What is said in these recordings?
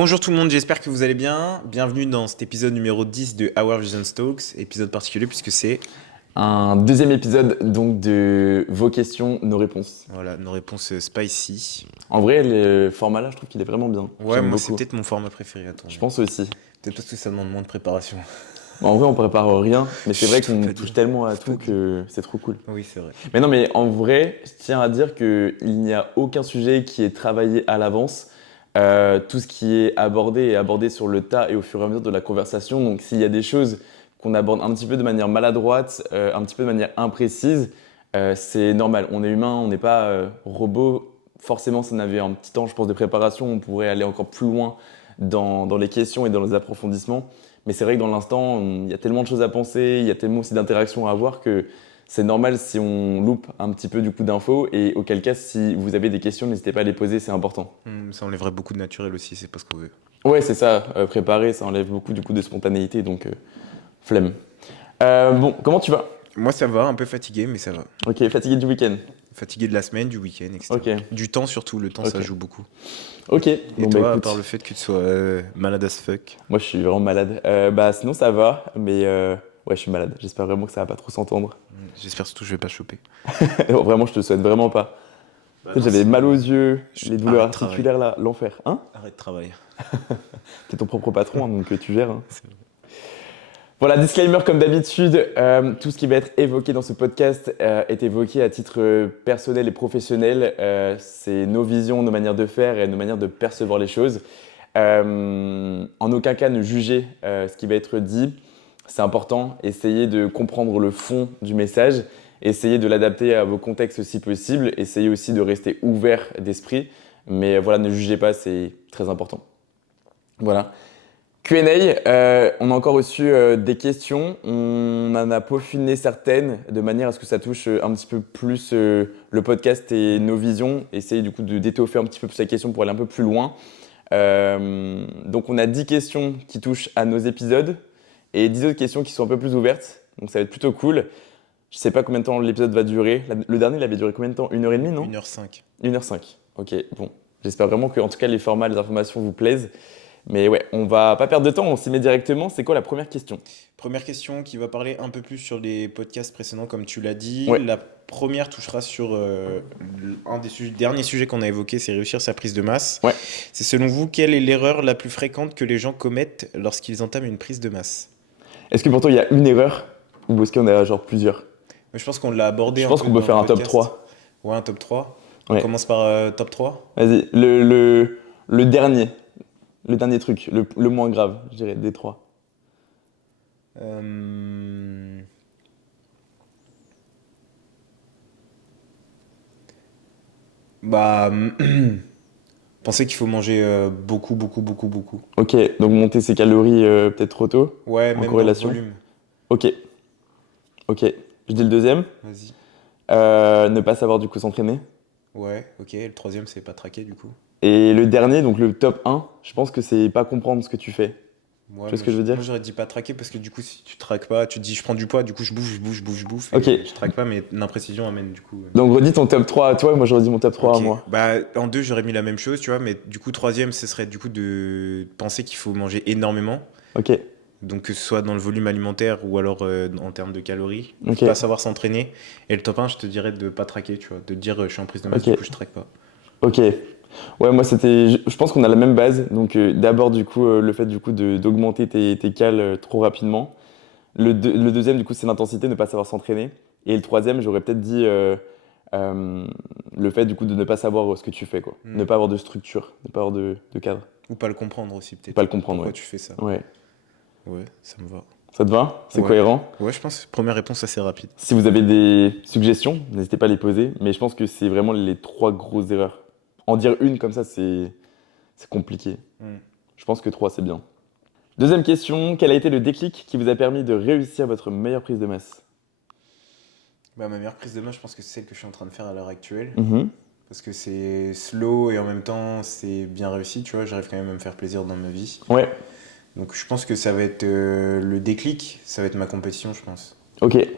Bonjour tout le monde, j'espère que vous allez bien. Bienvenue dans cet épisode numéro 10 de Our Vision Talks, épisode particulier puisque c'est Un deuxième épisode donc de vos questions, nos réponses. voilà, nos réponses spicy. En vrai, le format là, je trouve qu'il est vraiment bien. Ouais, J'aime moi c'est beaucoup. peut-être mon format préféré à Je tourner. pense aussi. Peut-être parce que ça demande moins de préparation. En vrai, on prépare rien, mais c'est vrai Chut, faut qu'on pas touche dire. tellement à Faut pas tout dire. que c'est trop cool. Oui, c'est vrai. Mais non, mais en vrai, je tiens à dire qu'il n'y a aucun sujet qui est travaillé à l'avance. Tout ce qui est abordé est abordé sur le tas et au fur et à mesure de la conversation. Donc s'il y a des choses qu'on aborde un petit peu de manière maladroite, un petit peu de manière imprécise, c'est normal. On est humain, on n'est pas robot. Forcément, ça n'avait un petit temps, je pense, de préparation. On pourrait aller encore plus loin dans les questions et dans les approfondissements. Mais c'est vrai que dans l'instant, il y a tellement de choses à penser, il y a tellement aussi d'interactions à avoir que c'est normal si on loupe un petit peu du coup d'infos. Et auquel cas, si vous avez des questions, n'hésitez pas à les poser, c'est important. Ça enlèverait beaucoup de naturel aussi, c'est pas ce qu'on veut. Ouais, c'est ça. Préparer, ça enlève beaucoup du coup de spontanéité, donc flemme. Bon, comment tu vas? Moi ça va, un peu fatigué, mais ça va. Ok, fatigué du week-end. Fatigué de la semaine, du week-end, etc. Ok, Du temps surtout, le temps ça ok. joue beaucoup. Ok, Et bon bah toi, à écoute, part le fait que tu sois malade as fuck. moi je suis vraiment malade. Bah sinon ça va, mais ouais, je suis malade. J'espère vraiment que ça va pas trop s'entendre. J'espère surtout que je vais pas choper. Vraiment, je te le souhaite vraiment pas. Bah Tu sais, non, j'avais mal aux sinon, yeux, les douleurs arrête de travail. articulaires là, l'enfer. Hein? Arrête de travail. T'es ton propre patron, hein, donc tu gères. Hein. Voilà, disclaimer comme d'habitude, tout ce qui va être évoqué dans ce podcast est évoqué à titre personnel et professionnel. C'est nos visions, nos manières de faire et nos manières de percevoir les choses. En aucun cas ne jugez ce qui va être dit. C'est important. Essayez de comprendre le fond du message. Essayez de l'adapter à vos contextes si possible. Essayez aussi de rester ouvert d'esprit. Mais voilà, ne jugez pas, c'est très important. Voilà. Q&A, on a encore reçu des questions. On en a peaufiné certaines de manière à ce que ça touche un petit peu plus le podcast et nos visions. Essayer du coup d'étoffer un petit peu plus la question pour aller un peu plus loin. Donc on a 10 questions qui touchent à nos épisodes et 10 autres questions qui sont un peu plus ouvertes. Donc ça va être plutôt cool. Je sais pas combien de temps l'épisode va durer. Le dernier, il avait duré combien de temps? 1h30, non? 1h05. 1h05. Ok, bon. J'espère vraiment que en tout cas les formats, les informations vous plaisent. Mais ouais, on va pas perdre de temps, on s'y met directement. C'est quoi la première question? Première question qui va parler un peu plus sur les podcasts précédents, comme tu l'as dit. Ouais. La première touchera sur un des derniers sujets qu'on a évoqué, c'est réussir sa prise de masse. Ouais. C'est selon vous, quelle est l'erreur la plus fréquente que les gens commettent lorsqu'ils entament une prise de masse? Est-ce que pour toi il y a une erreur ou est-ce qu'il y en a genre plusieurs? Je pense qu'on l'a abordé Je un pense peu qu'on peut dans le faire un top podcast. 3. Ouais, un top 3. On Ouais. commence par top 3. Vas-y, le dernier. Le dernier truc, le moins grave, je dirais, des trois. Euh, Bah, pensez qu'il faut manger beaucoup, beaucoup, beaucoup, beaucoup. Ok, donc monter ses calories peut-être trop tôt, Ouais, en même dans le corrélation. volume. Ok, ok. Je dis le deuxième. Vas-y. Ne pas savoir du coup s'entraîner. Ouais, ok. Le troisième, c'est pas traquer du coup. Et le dernier, donc le top 1, je pense que c'est pas comprendre ce que tu fais. Ouais, Tu vois ce que je veux dire? moi j'aurais dit pas traquer parce que du coup, si tu traques pas, tu te dis je prends du poids, du coup je bouffe, je bouffe, je bouffe, je bouffe Ok, et je traque pas, mais l'imprécision amène du coup. donc redis ton top 3 à toi, moi j'aurais dit mon top 3 à Ok, moi. bah en deux j'aurais mis la même chose, tu vois, mais du coup troisième ce serait du coup de penser qu'il faut manger énormément, Ok, donc que ce soit dans le volume alimentaire ou alors en termes de calories, ok, pas savoir s'entraîner. Et le top un je te dirais de pas traquer, tu vois, de te dire je suis en prise de masse, ok, du coup je traque pas. ok. Ouais, moi c'était. Je pense qu'on a la même base. Donc d'abord du coup le fait du coup d'augmenter tes cales trop rapidement. Le deuxième du coup c'est l'intensité, ne pas savoir s'entraîner. Et le troisième j'aurais peut-être dit euh, le fait du coup de ne pas savoir ce que tu fais quoi. Hmm. Ne pas avoir de structure, ne pas avoir de cadre. Ou pas le comprendre aussi Ne pas peut-être. le comprendre, Pourquoi ouais. tu fais ça? Ouais. Ouais, ça me va. Ça te va? C'est Ouais. cohérent? Ouais, je pense, première réponse assez rapide. Si vous avez des suggestions, n'hésitez pas à les poser. Mais je pense que c'est vraiment les trois grosses erreurs. En dire une comme ça c'est compliqué. Hmm. Je pense que trois c'est bien. Deuxième question, quel a été le déclic qui vous a permis de réussir votre meilleure prise de masse? Bah, ma meilleure prise de main, je pense que c'est celle que je suis en train de faire à l'heure actuelle. Mhm. Parce que c'est slow et en même temps, c'est bien réussi, tu vois. J'arrive quand même à me faire plaisir dans ma vie. Ouais, Donc, je pense que ça va être le déclic, ça va être ma compétition, je pense. ok.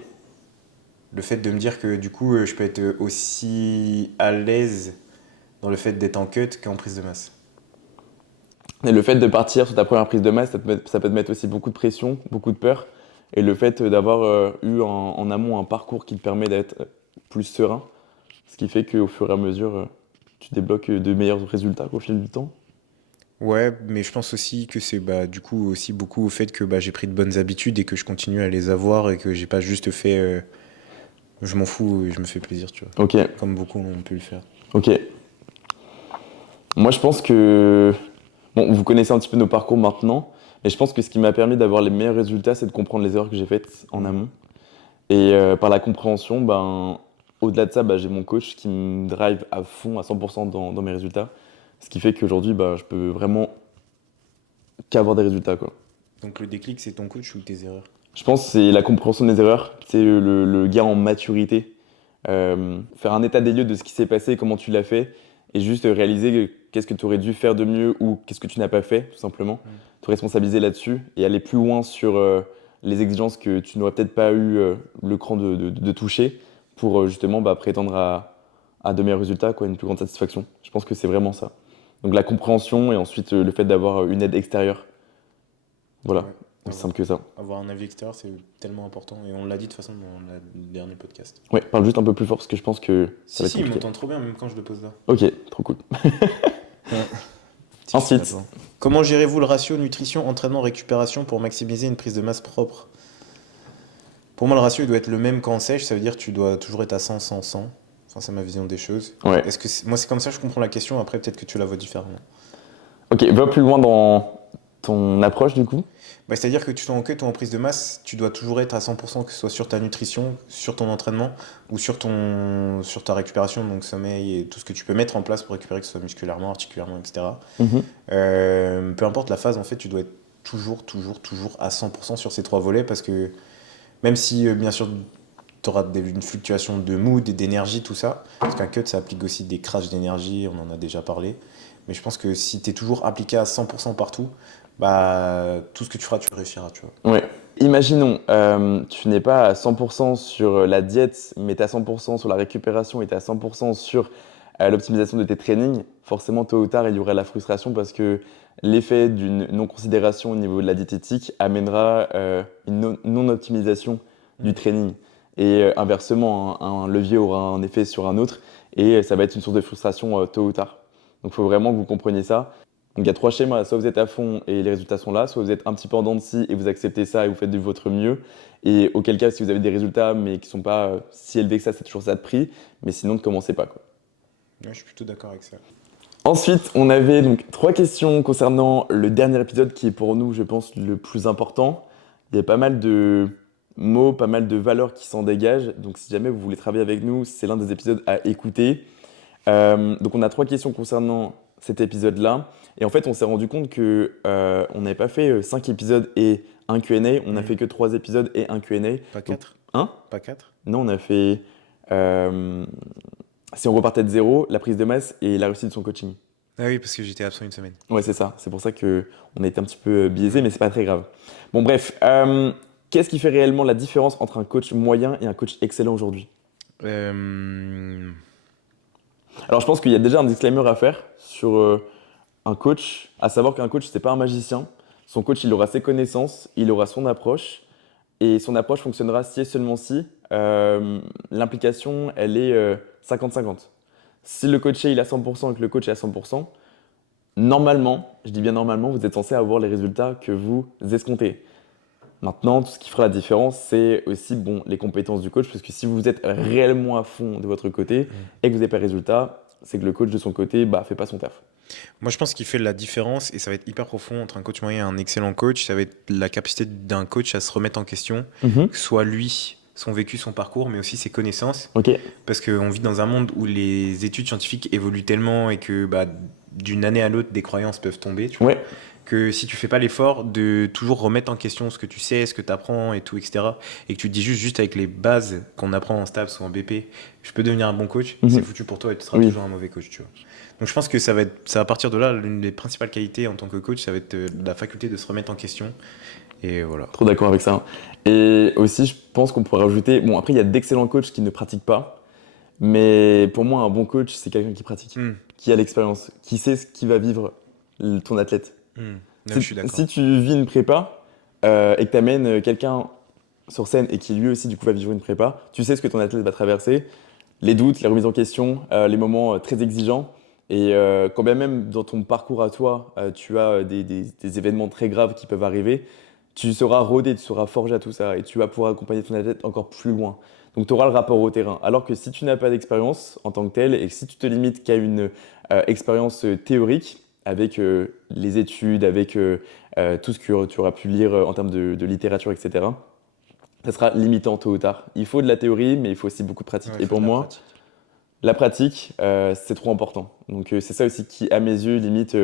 Le fait de me dire que du coup, je peux être aussi à l'aise dans le fait d'être en cut qu'en prise de masse. Et le fait de partir sur ta première prise de masse, ça peut te mettre aussi beaucoup de pression, beaucoup de peur. Et le fait d'avoir eu en amont un parcours qui te permet d'être plus serein, ce qui fait qu'au fur et à mesure, tu débloques de meilleurs résultats au fil du temps. Ouais, mais je pense aussi que c'est bah, du coup aussi beaucoup au fait que bah, j'ai pris de bonnes habitudes et que je continue à les avoir et que j'ai pas juste fait je m'en fous et je me fais plaisir, tu vois. Ok, Comme beaucoup ont pu le faire. ok. Moi, je pense que... Bon, vous connaissez un petit peu nos parcours maintenant, mais je pense que ce qui m'a permis d'avoir les meilleurs résultats, c'est de comprendre les erreurs que j'ai faites en Mm. amont. Et par la compréhension, ben, au-delà de ça, j'ai mon coach qui me drive à fond, à 100% dans mes résultats. Ce qui fait qu'aujourd'hui, je peux vraiment qu'avoir des résultats, quoi. Donc le déclic, c'est ton coach ou tes erreurs? Je pense que c'est la compréhension des erreurs, c'est le gain en maturité. Faire un état des lieux de ce qui s'est passé, comment tu l'as fait, et juste réaliser qu'est-ce que tu aurais dû faire de mieux ou qu'est-ce que tu n'as pas fait, tout simplement. Mm. Te responsabiliser là-dessus et aller plus loin sur les exigences que tu n'aurais peut-être pas eu le cran de toucher pour justement prétendre à de meilleurs résultats, quoi, une plus grande satisfaction. Je pense que c'est vraiment ça. Donc la compréhension et ensuite le fait d'avoir une aide extérieure. Voilà, Ouais, aussi avoir, simple que ça. avoir un avis extérieur, c'est tellement important. Et on l'a dit de toute façon dans le dernier podcast. Ouais, parle juste un peu plus fort parce que je pense que ça Si, va être si, il compliqué. m'entend trop bien, même quand je le pose là. Ok, trop cool. Ouais. Si, si, Ensuite, attends. Comment gérez-vous le ratio nutrition, entraînement, récupération pour maximiser une prise de masse propre? Pour moi, le ratio il doit être le même qu'en sèche, ça veut dire que tu dois toujours être à 100, 100, 100. Enfin, c'est ma vision des choses. ouais. Moi, c'est comme ça que je comprends la question, après, peut-être que tu la vois différemment. Ok, va plus loin dans ton approche du coup. Bah, c'est-à-dire que tu sois en queue ou en prise de masse, tu dois toujours être à 100%, que ce soit sur ta nutrition, sur ton entraînement ou sur ta récupération, donc sommeil et tout ce que tu peux mettre en place pour récupérer, que ce soit musculairement, articulairement, etc. Mhm. Peu importe la phase, en fait, tu dois être toujours, toujours, toujours à 100% sur ces trois volets parce que même si, bien sûr, tu auras une fluctuation de mood et d'énergie, tout ça, parce qu'un cut, ça applique aussi des crashs d'énergie, on en a déjà parlé. Mais je pense que si tu es toujours appliqué à 100% partout, bah, tout ce que tu feras, tu réussiras, tu vois. Ouais. Imaginons, tu n'es pas à 100% sur la diète, mais tu es à 100% sur la récupération et tu es à 100% sur l'optimisation de tes trainings. Forcément, tôt ou tard, il y aura la frustration parce que l'effet d'une non-considération au niveau de la diététique amènera une non-optimisation du training. Et inversement, un levier aura un effet sur un autre et ça va être une source de frustration tôt ou tard. Donc, il faut vraiment que vous compreniez ça. Donc il y a trois schémas, soit vous êtes à fond et les résultats sont là, soit vous êtes un petit peu en dents de scie et vous acceptez ça et vous faites de votre mieux. Et auquel cas, si vous avez des résultats mais qui ne sont pas si élevés que ça, c'est toujours ça de prix. Mais sinon, ne commencez pas, quoi. Ouais, je suis plutôt d'accord avec ça. Ensuite, on avait donc trois questions concernant le dernier épisode qui est pour nous, je pense, le plus important. Il y a pas mal de mots, pas mal de valeurs qui s'en dégagent. Donc si jamais vous voulez travailler avec nous, c'est l'un des épisodes à écouter. Donc on a trois questions concernant cet épisode-là. Et en fait, on s'est rendu compte que on n'avait pas fait 5 épisodes et un Q&A. On n'a fait que 3 épisodes et un Q&A. Pas Donc, 4. un? Pas 4. Non, on a fait si on repartait de zéro, la prise de masse et la réussite de son coaching. Ah oui, parce que j'étais absent une semaine. Ouais, c'est ça. C'est pour ça que on a été un petit peu biaisé, mais c'est pas très grave. Bon, bref. Qu'est-ce qui fait réellement la différence entre un coach moyen et un coach excellent aujourd'hui? Euh, Alors, je pense qu'il y a déjà un disclaimer à faire sur un coach, à savoir qu'un coach, c'est pas un magicien. Son coach, il aura ses connaissances, il aura son approche, et son approche fonctionnera si et seulement si l'implication, elle est 50-50. Si le coaché, il est à 100% et que le coach est à 100%, normalement, je dis bien normalement, vous êtes censé avoir les résultats que vous escomptez. Maintenant, tout ce qui fera la différence, c'est aussi bon, les compétences du coach, parce que si vous êtes réellement à fond de votre côté et que vous n'avez pas de résultats, c'est que le coach de son côté fait pas son taf. Moi, je pense qu'il fait la différence, et ça va être hyper profond entre un coach moyen et un excellent coach. Ça va être la capacité d'un coach à se remettre en question, Mhm. que ce soit lui, son vécu, son parcours, mais aussi ses connaissances. Ok. Parce qu'on vit dans un monde où les études scientifiques évoluent tellement et que bah, d'une année à l'autre, des croyances peuvent tomber, tu vois. Ouais. Que si tu fais pas l'effort de toujours remettre en question ce que tu sais, ce que tu apprends et tout, etc., et que tu te dis juste avec les bases qu'on apprend en STAPS ou en BP, je peux devenir un bon coach, Mhm. c'est foutu pour toi et tu seras Oui. toujours un mauvais coach, tu vois. Donc je pense que ça va partir de là, l'une des principales qualités en tant que coach, ça va être la faculté de se remettre en question. Et voilà. Trop d'accord avec ça. Et aussi, je pense qu'on pourrait rajouter. Bon, après, il y a d'excellents coachs qui ne pratiquent pas. Mais pour moi, un bon coach, c'est quelqu'un qui pratique, Hmm. qui a l'expérience, qui sait ce qui va vivre ton athlète. Non, je suis d'accord. Si tu vis une prépa et que tu amènes quelqu'un sur scène et qui lui aussi du coup va vivre une prépa, tu sais ce que ton athlète va traverser, les doutes, les remises en question, les moments très exigeants. Et quand bien même dans ton parcours à toi, tu as des événements très graves qui peuvent arriver, tu seras rodé, tu seras forgé à tout ça et tu vas pouvoir accompagner ton athlète encore plus loin. Donc tu auras le rapport au terrain. Alors que si tu n'as pas d'expérience en tant que tel et que si tu te limites qu'à une expérience théorique avec les études, avec tout ce que tu auras pu lire en termes de littérature, etc., ça sera limitant tôt ou tard. Il faut de la théorie, mais il faut aussi beaucoup de pratique. Ouais, il Et faut pour de la moi, pratique. la pratique, c'est trop important. Donc c'est ça aussi qui, à mes yeux, limite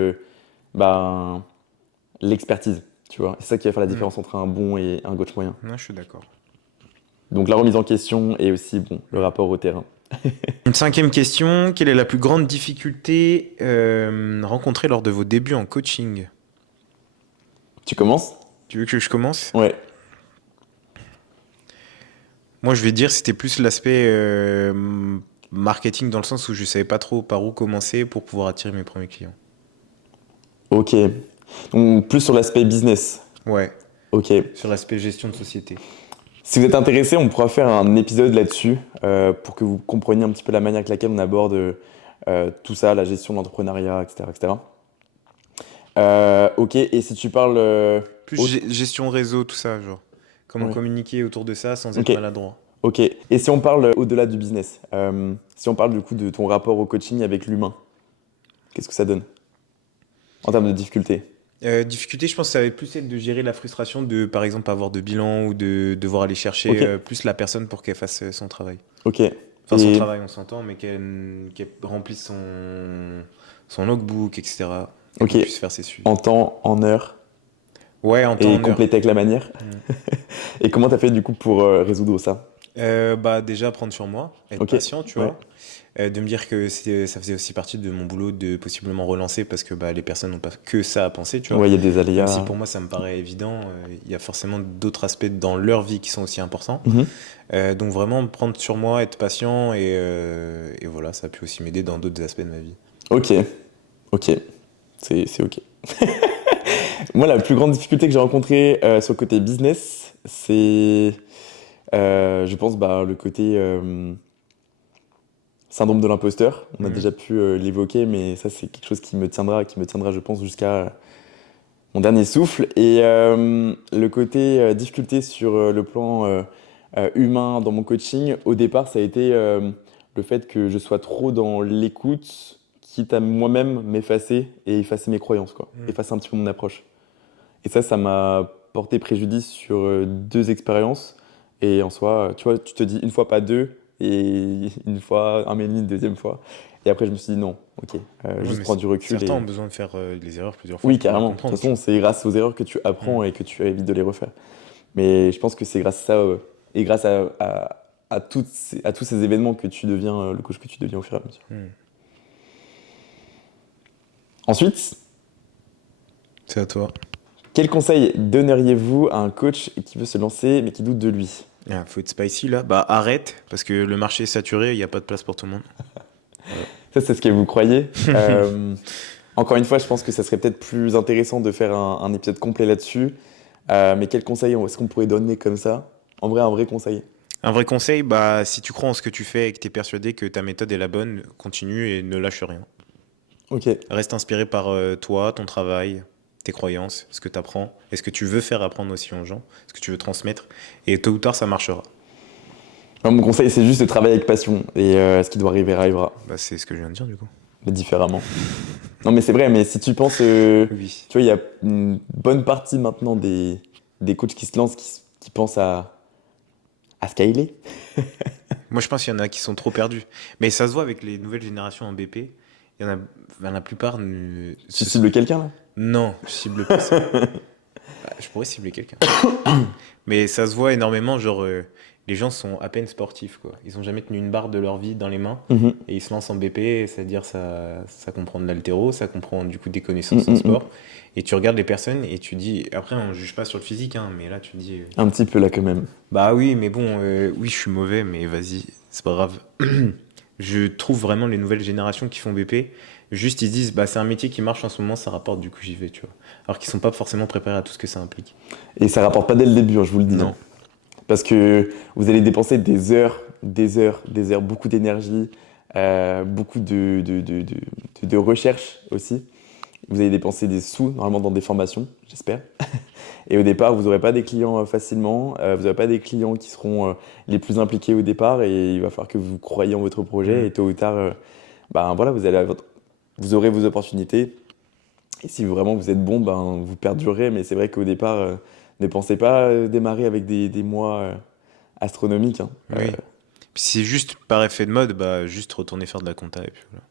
ben, l'expertise. Tu vois, c'est ça qui va faire la différence entre un bon et un coach moyen. Non, je suis d'accord. Donc la remise en question et aussi bon, le rapport au terrain. Une cinquième question, quelle est la plus grande difficulté rencontrée lors de vos débuts en coaching? Tu commences? Tu veux que je commence? Ouais. Moi, je vais dire c'était plus l'aspect marketing dans le sens où je savais pas trop par où commencer pour pouvoir attirer mes premiers clients. Ok. Donc plus sur l'aspect business. Ouais, Ok. sur l'aspect gestion de société. Si vous êtes intéressé, on pourra faire un épisode là-dessus pour que vous compreniez un petit peu la manière avec laquelle on aborde tout ça, la gestion de l'entrepreneuriat, etc., etc. Ok, et si tu parles Plus autre... gestion réseau, tout ça, genre. Comment Ouais. communiquer autour de ça sans être Ok, maladroit. ok. Et si on parle au-delà du business, si on parle du coup de ton rapport au coaching avec l'humain, qu'est-ce que ça donne en termes de difficulté? Difficulté, je pense que ça va être plus celle de gérer la frustration de, par exemple, pas avoir de bilan ou de devoir aller chercher Ok, plus la personne pour qu'elle fasse son travail. ok. Enfin, son Et travail, on s'entend, mais qu'elle remplisse son logbook, etc. Et ok, qu'on puisse faire ses suivis. en temps, en heure, Ouais, en temps, et en heure. compléter avec la manière. Mm. Et comment t'as fait du coup pour résoudre ça? Bah, déjà, prendre sur moi, être Ok, patient, tu ouais. vois. De me dire que ça faisait aussi partie de mon boulot de possiblement relancer parce que bah, les personnes n'ont pas que ça à penser, tu vois. Ouais, il y a des Même si aléas. pour moi ça me paraît évident, il y a forcément d'autres aspects dans leur vie qui sont aussi importants. Mhm. Donc vraiment prendre sur moi, être patient et voilà, ça a pu aussi m'aider dans d'autres aspects de ma vie. Ok, ok, c'est ok. Moi, la plus grande difficulté que j'ai rencontrée sur le côté business, c'est, je pense, bah, le côté syndrome de l'imposteur. On a Mhm. déjà pu l'évoquer, mais ça, c'est quelque chose qui me tiendra, je pense, jusqu'à mon dernier souffle. Et le côté difficulté sur le plan humain dans mon coaching, au départ, ça a été le fait que je sois trop dans l'écoute, quitte à moi-même m'effacer et effacer mes croyances, quoi. Mhm. Effacer un petit peu mon approche. Et ça m'a porté préjudice sur deux expériences. Et en soi, tu vois, tu te dis une fois, pas deux, et une fois, un mais demi, une deuxième fois. Et après, je me suis dit non, ok, Ouais, juste mais prendre du recul. certains ont Et besoin de faire les erreurs plusieurs fois oui, pour mieux carrément. De toute comprendre, tu façon, vois. c'est grâce aux erreurs que tu Mhm. apprends et que tu évites de les refaire. Mais je pense que c'est grâce à ça et grâce à tous ces événements que tu deviens le coach que tu deviens au fur et à mesure. Mhm. Ensuite, C'est à toi. quel conseil donneriez-vous à un coach qui veut se lancer mais qui doute de lui? Ah, faut être spicy là. Bah arrête, parce que le marché est saturé, il n'y a pas de place pour tout le monde. Voilà. Ça, c'est ce que vous croyez. Encore une fois, je pense que ça serait peut-être plus intéressant de faire un épisode complet là-dessus. Mais quel conseil est-ce qu'on pourrait donner comme ça? En vrai, un vrai conseil. Un vrai conseil, bah si tu crois en ce que tu fais et que tu es persuadé que ta méthode est la bonne, continue et ne lâche rien. Ok. Reste inspiré par toi, ton travail, tes croyances, ce que tu apprends, et ce que tu veux faire apprendre aussi aux gens, ce que tu veux transmettre, et tôt ou tard ça marchera. Non, mon conseil, c'est juste de travailler avec passion. Et ce qui doit arriver arrivera, Bah c'est ce que je viens de dire du coup. mais différemment. Non, mais c'est vrai, mais si tu penses, Oui. tu vois, il y a une bonne partie maintenant des coachs qui se lancent, qui pensent à scaler. Moi je pense qu'il y en a qui sont trop perdus. Mais ça se voit avec les nouvelles générations en BP. Il y en a, enfin, la plupart Tu cibles quelqu'un là? Non, je cible personne. Bah, je pourrais cibler quelqu'un. Mais ça se voit énormément, genre, les gens sont à peine sportifs, quoi. Ils ont jamais tenu une barre de leur vie dans les mains, Mhm. et ils se lancent en BP, c'est-à-dire ça comprend de l'haltéro, ça comprend du coup des Mhm, connaissances en mhm. sport, et tu regardes les personnes et tu dis, après on juge pas sur le physique, hein, mais là tu dis, Un petit peu là quand même. bah oui, mais bon, oui je suis mauvais, mais vas-y, c'est pas grave. Je trouve vraiment les nouvelles générations qui font BP, Juste, ils disent, bah, c'est un métier qui marche en ce moment, ça rapporte, du coup, j'y vais, tu vois. Alors qu'ils sont pas forcément préparés à tout ce que ça implique. Et ça rapporte pas dès le début, hein, je vous le dis, hein. Non. Parce que vous allez dépenser des heures, des heures, des heures, beaucoup d'énergie, beaucoup de recherche aussi. Vous allez dépenser des sous, normalement dans des formations, j'espère. Et au départ, vous n'aurez pas des clients facilement, vous n'aurez pas des clients qui seront les plus impliqués au départ, et il va falloir que vous croyiez en votre projet, Mm. et tôt ou tard, ben voilà, vous aurez vos opportunités. Et si vraiment vous êtes bon, ben vous perdurerez, mais c'est vrai qu'au départ, ne pensez pas démarrer avec des mois astronomiques, hein. Oui. Puis c'est juste par effet de mode, bah, juste retourner faire de la compta, et puis voilà.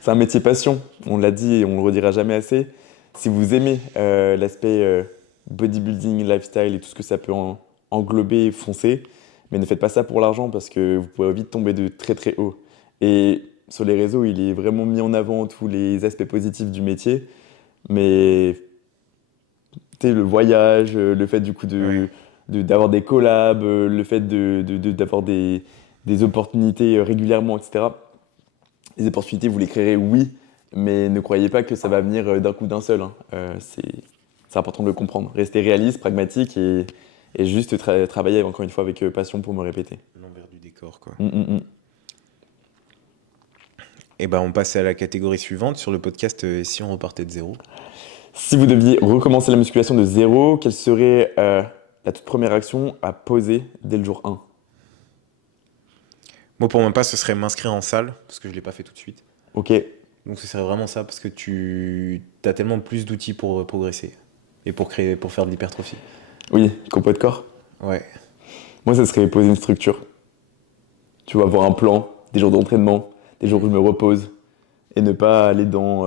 C'est un métier passion, on l'a dit et on le redira jamais assez. Si vous aimez l'aspect bodybuilding, lifestyle et tout ce que ça peut englober, foncez, mais ne faites pas ça pour l'argent parce que vous pourrez vite tomber de très très haut. Et sur les réseaux, il est vraiment mis en avant tous les aspects positifs du métier, mais tu sais, le voyage, le fait du coup Ouais. d'avoir des collabs, le fait d'avoir des opportunités régulièrement, etc. Les opportunités, vous les créerez, oui, mais ne croyez pas que ça va venir d'un coup d'un seul, hein. C'est important de le comprendre. Restez réaliste, pragmatique et juste travailler encore une fois avec passion pour me répéter. L'envers du décor, quoi. Mm, mm, mm. Et bah, on passe à la catégorie suivante sur le podcast si on repartait de zéro. Si vous deviez recommencer la musculation de zéro, quelle serait la toute première action à poser dès le jour 1? Moi, pour mon part, ce serait m'inscrire en salle, parce que je l'ai pas fait tout de suite. Ok, Donc, ce serait vraiment ça, parce que tu as tellement plus d'outils pour progresser et pour faire de l'hypertrophie. oui, compo de corps. Ouais. Moi, ça serait poser une structure. Tu vois, avoir un plan, des jours d'entraînement, des jours où je me repose, et ne pas aller dans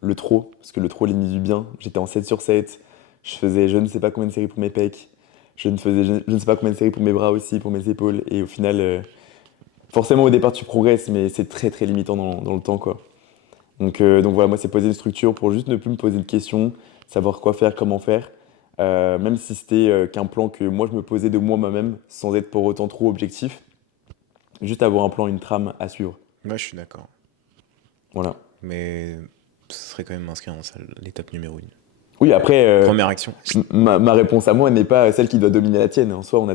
le trop, parce que le trop limite du bien. J'étais en 7 sur 7, je faisais je ne sais pas combien de séries pour mes pecs, je ne sais pas combien de séries pour mes bras aussi, pour mes épaules, et au final, forcément au départ tu progresses, mais c'est très très limitant dans le temps, quoi. Donc voilà, moi c'est poser une structure pour juste ne plus me poser de questions, savoir quoi faire, comment faire, même si c'était qu'un plan que moi je me posais de moi-même, sans être pour autant trop objectif, juste avoir un plan, une trame à suivre. Moi, je suis d'accord. Voilà. Mais ce serait quand même m'inscrire en salle, l'étape numéro 1. Oui, après, Première action. ma réponse à moi n'est pas celle qui doit dominer la tienne. En soi, on est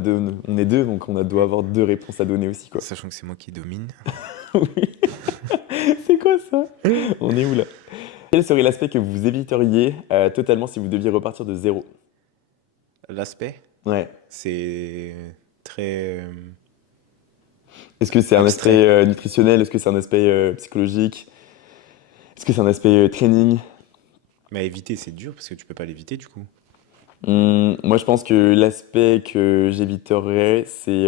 deux, donc doit avoir deux réponses à donner aussi, quoi. Sachant que c'est moi qui domine. Oui. C'est quoi ça? On est où là? Quel serait l'aspect que vous éviteriez totalement si vous deviez repartir de zéro? L'aspect, Ouais. c'est très Est-ce que c'est un abstrait. aspect nutritionnel? Est-ce que c'est un aspect psychologique? Est-ce que c'est un aspect training? Mais à éviter, c'est dur parce que tu peux pas l'éviter du coup. Moi, je pense que l'aspect que j'éviterais, c'est,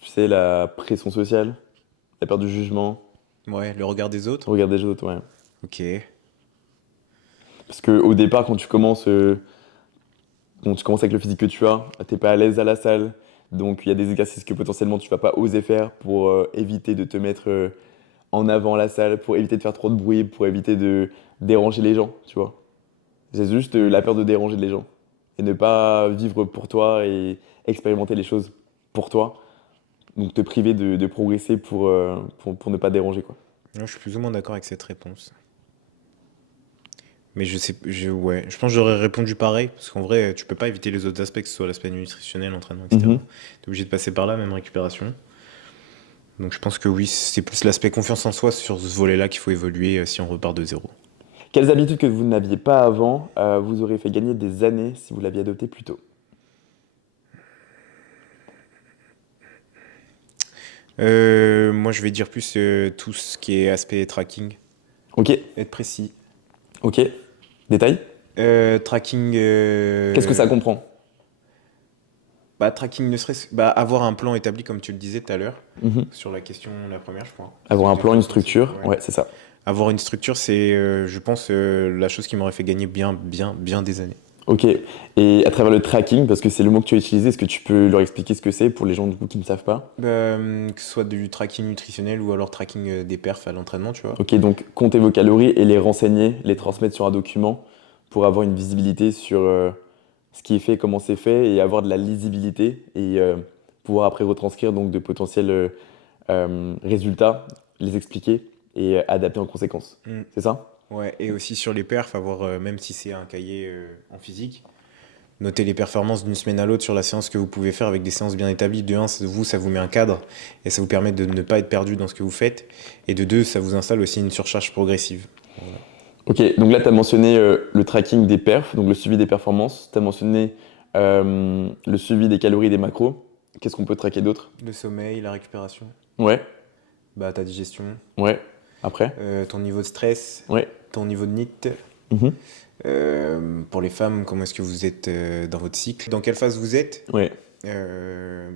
tu sais, la pression sociale, la peur du jugement, Ouais, le regard des le autres. regard des autres, ouais. Ok. Parce qu'au départ, quand tu commences avec le physique que tu as, t'es pas à l'aise à la salle. Donc il y a des exercices que potentiellement tu vas pas oser faire pour éviter de te mettre en avant à la salle, pour éviter de faire trop de bruit, pour éviter de déranger les gens, tu vois. C'est juste la peur de déranger les gens. Et ne pas vivre pour toi et expérimenter les choses pour toi. Donc te priver de progresser pour ne pas déranger, quoi. Non, je suis plus ou moins d'accord avec cette réponse. Mais ouais, je pense que j'aurais répondu pareil, parce qu'en vrai, tu peux pas éviter les autres aspects, que ce soit l'aspect nutritionnel, entraînement, etc. Mhm. T'es obligé de passer par là, même récupération. Donc je pense que oui, c'est plus l'aspect confiance en soi sur ce volet-là qu'il faut évoluer si on repart de zéro. Quelles habitudes que vous n'aviez pas avant vous auraient fait gagner des années si vous l'aviez adopté plus tôt? Moi, je vais dire plus tout ce qui est aspect tracking, Ok, être précis. ok. Détail? Tracking, Qu'est-ce que ça comprend? bah, tracking ne serait-ce bah, avoir un plan établi comme tu le disais tout à l'heure Mhm. sur la question la première je crois. Avoir un C'était plan, une exactement comme ça. structure, Ouais. ouais, c'est ça. Avoir une structure c'est je pense la chose qui m'aurait fait gagner bien des années. Ok. Et à travers le tracking, parce que c'est le mot que tu as utilisé, est-ce que tu peux leur expliquer ce que c'est pour les gens du coup qui ne savent pas? Que ce soit du tracking nutritionnel ou alors tracking des perfs à l'entraînement tu vois. Ok, donc compter vos calories et les renseigner, les transmettre sur un document pour avoir une visibilité sur ce qui est fait, comment c'est fait et avoir de la lisibilité et pouvoir après retranscrire donc de potentiels résultats, les expliquer et adapter en conséquence. Mm. C'est ça? Ouais, et aussi sur les perfs, avoir, même si c'est un cahier en physique, noter les performances d'une semaine à l'autre sur la séance que vous pouvez faire avec des séances bien établies. De un, ça vous met un cadre et ça vous permet de ne pas être perdu dans ce que vous faites. Et de deux, ça vous installe aussi une surcharge progressive. Voilà. Ok, donc là, tu as mentionné le tracking des perfs, donc le suivi des performances. Tu as mentionné le suivi des calories et des macros. Qu'est-ce qu'on peut traquer d'autre? Le sommeil, la récupération, Ouais, bah, ta digestion, ouais. Après? ton niveau de stress, Ouais. ton niveau de NIT. Mhm. Pour les femmes, comment est-ce que vous êtes dans votre cycle? Dans quelle phase vous êtes? Ouais. Euh,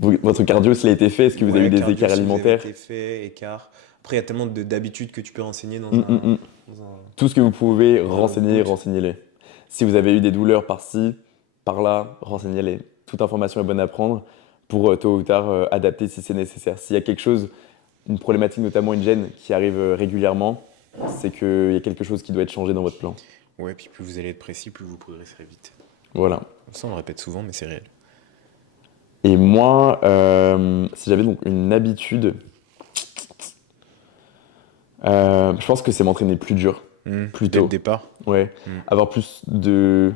Votre cardio, s'il a été fait, est-ce que vous avez eu ouais, des cardio, écarts si vous avez alimentaires? été fait, écart. Après, il y a tellement d'habitudes que tu peux renseigner Hum, hum, hum. dans un, Tout ce que vous pouvez, dans un renseigner, logbook. renseignez-les. Si vous avez eu des douleurs par-ci, par-là, renseignez-les. Toute information est bonne à prendre pour tôt ou tard adapter si c'est nécessaire. S'il y a quelque chose, une problématique, notamment une gêne qui arrive régulièrement, c'est qu'il y a quelque chose qui doit être changé dans votre plan. Ouais, puis plus vous allez être précis, plus vous progresserez vite. Voilà. Ça, on le répète souvent, mais c'est réel. Et moi, si j'avais donc une habitude, je pense que c'est m'entraîner plus dur, plus Dès le tôt. départ. Ouais. Mm. Avoir plus de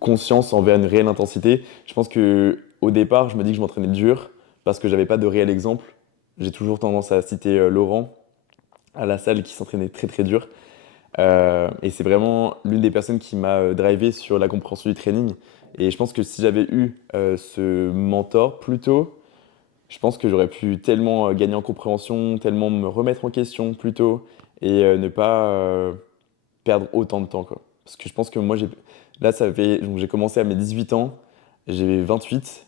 conscience envers une réelle intensité. Je pense que au départ, je me dis que je m'entraînais dur parce que j'avais pas de réel exemple. J'ai toujours tendance à citer Laurent à la salle qui s'entraînait très très dur. Et c'est vraiment l'une des personnes qui m'a drivé sur la compréhension du training. Et je pense que si j'avais eu ce mentor plus tôt, je pense que j'aurais pu tellement gagner en compréhension, tellement me remettre en question plus tôt et ne pas perdre autant de temps, quoi. Parce que je pense que moi, là, donc j'ai commencé à mes 18 ans, j'ai 28.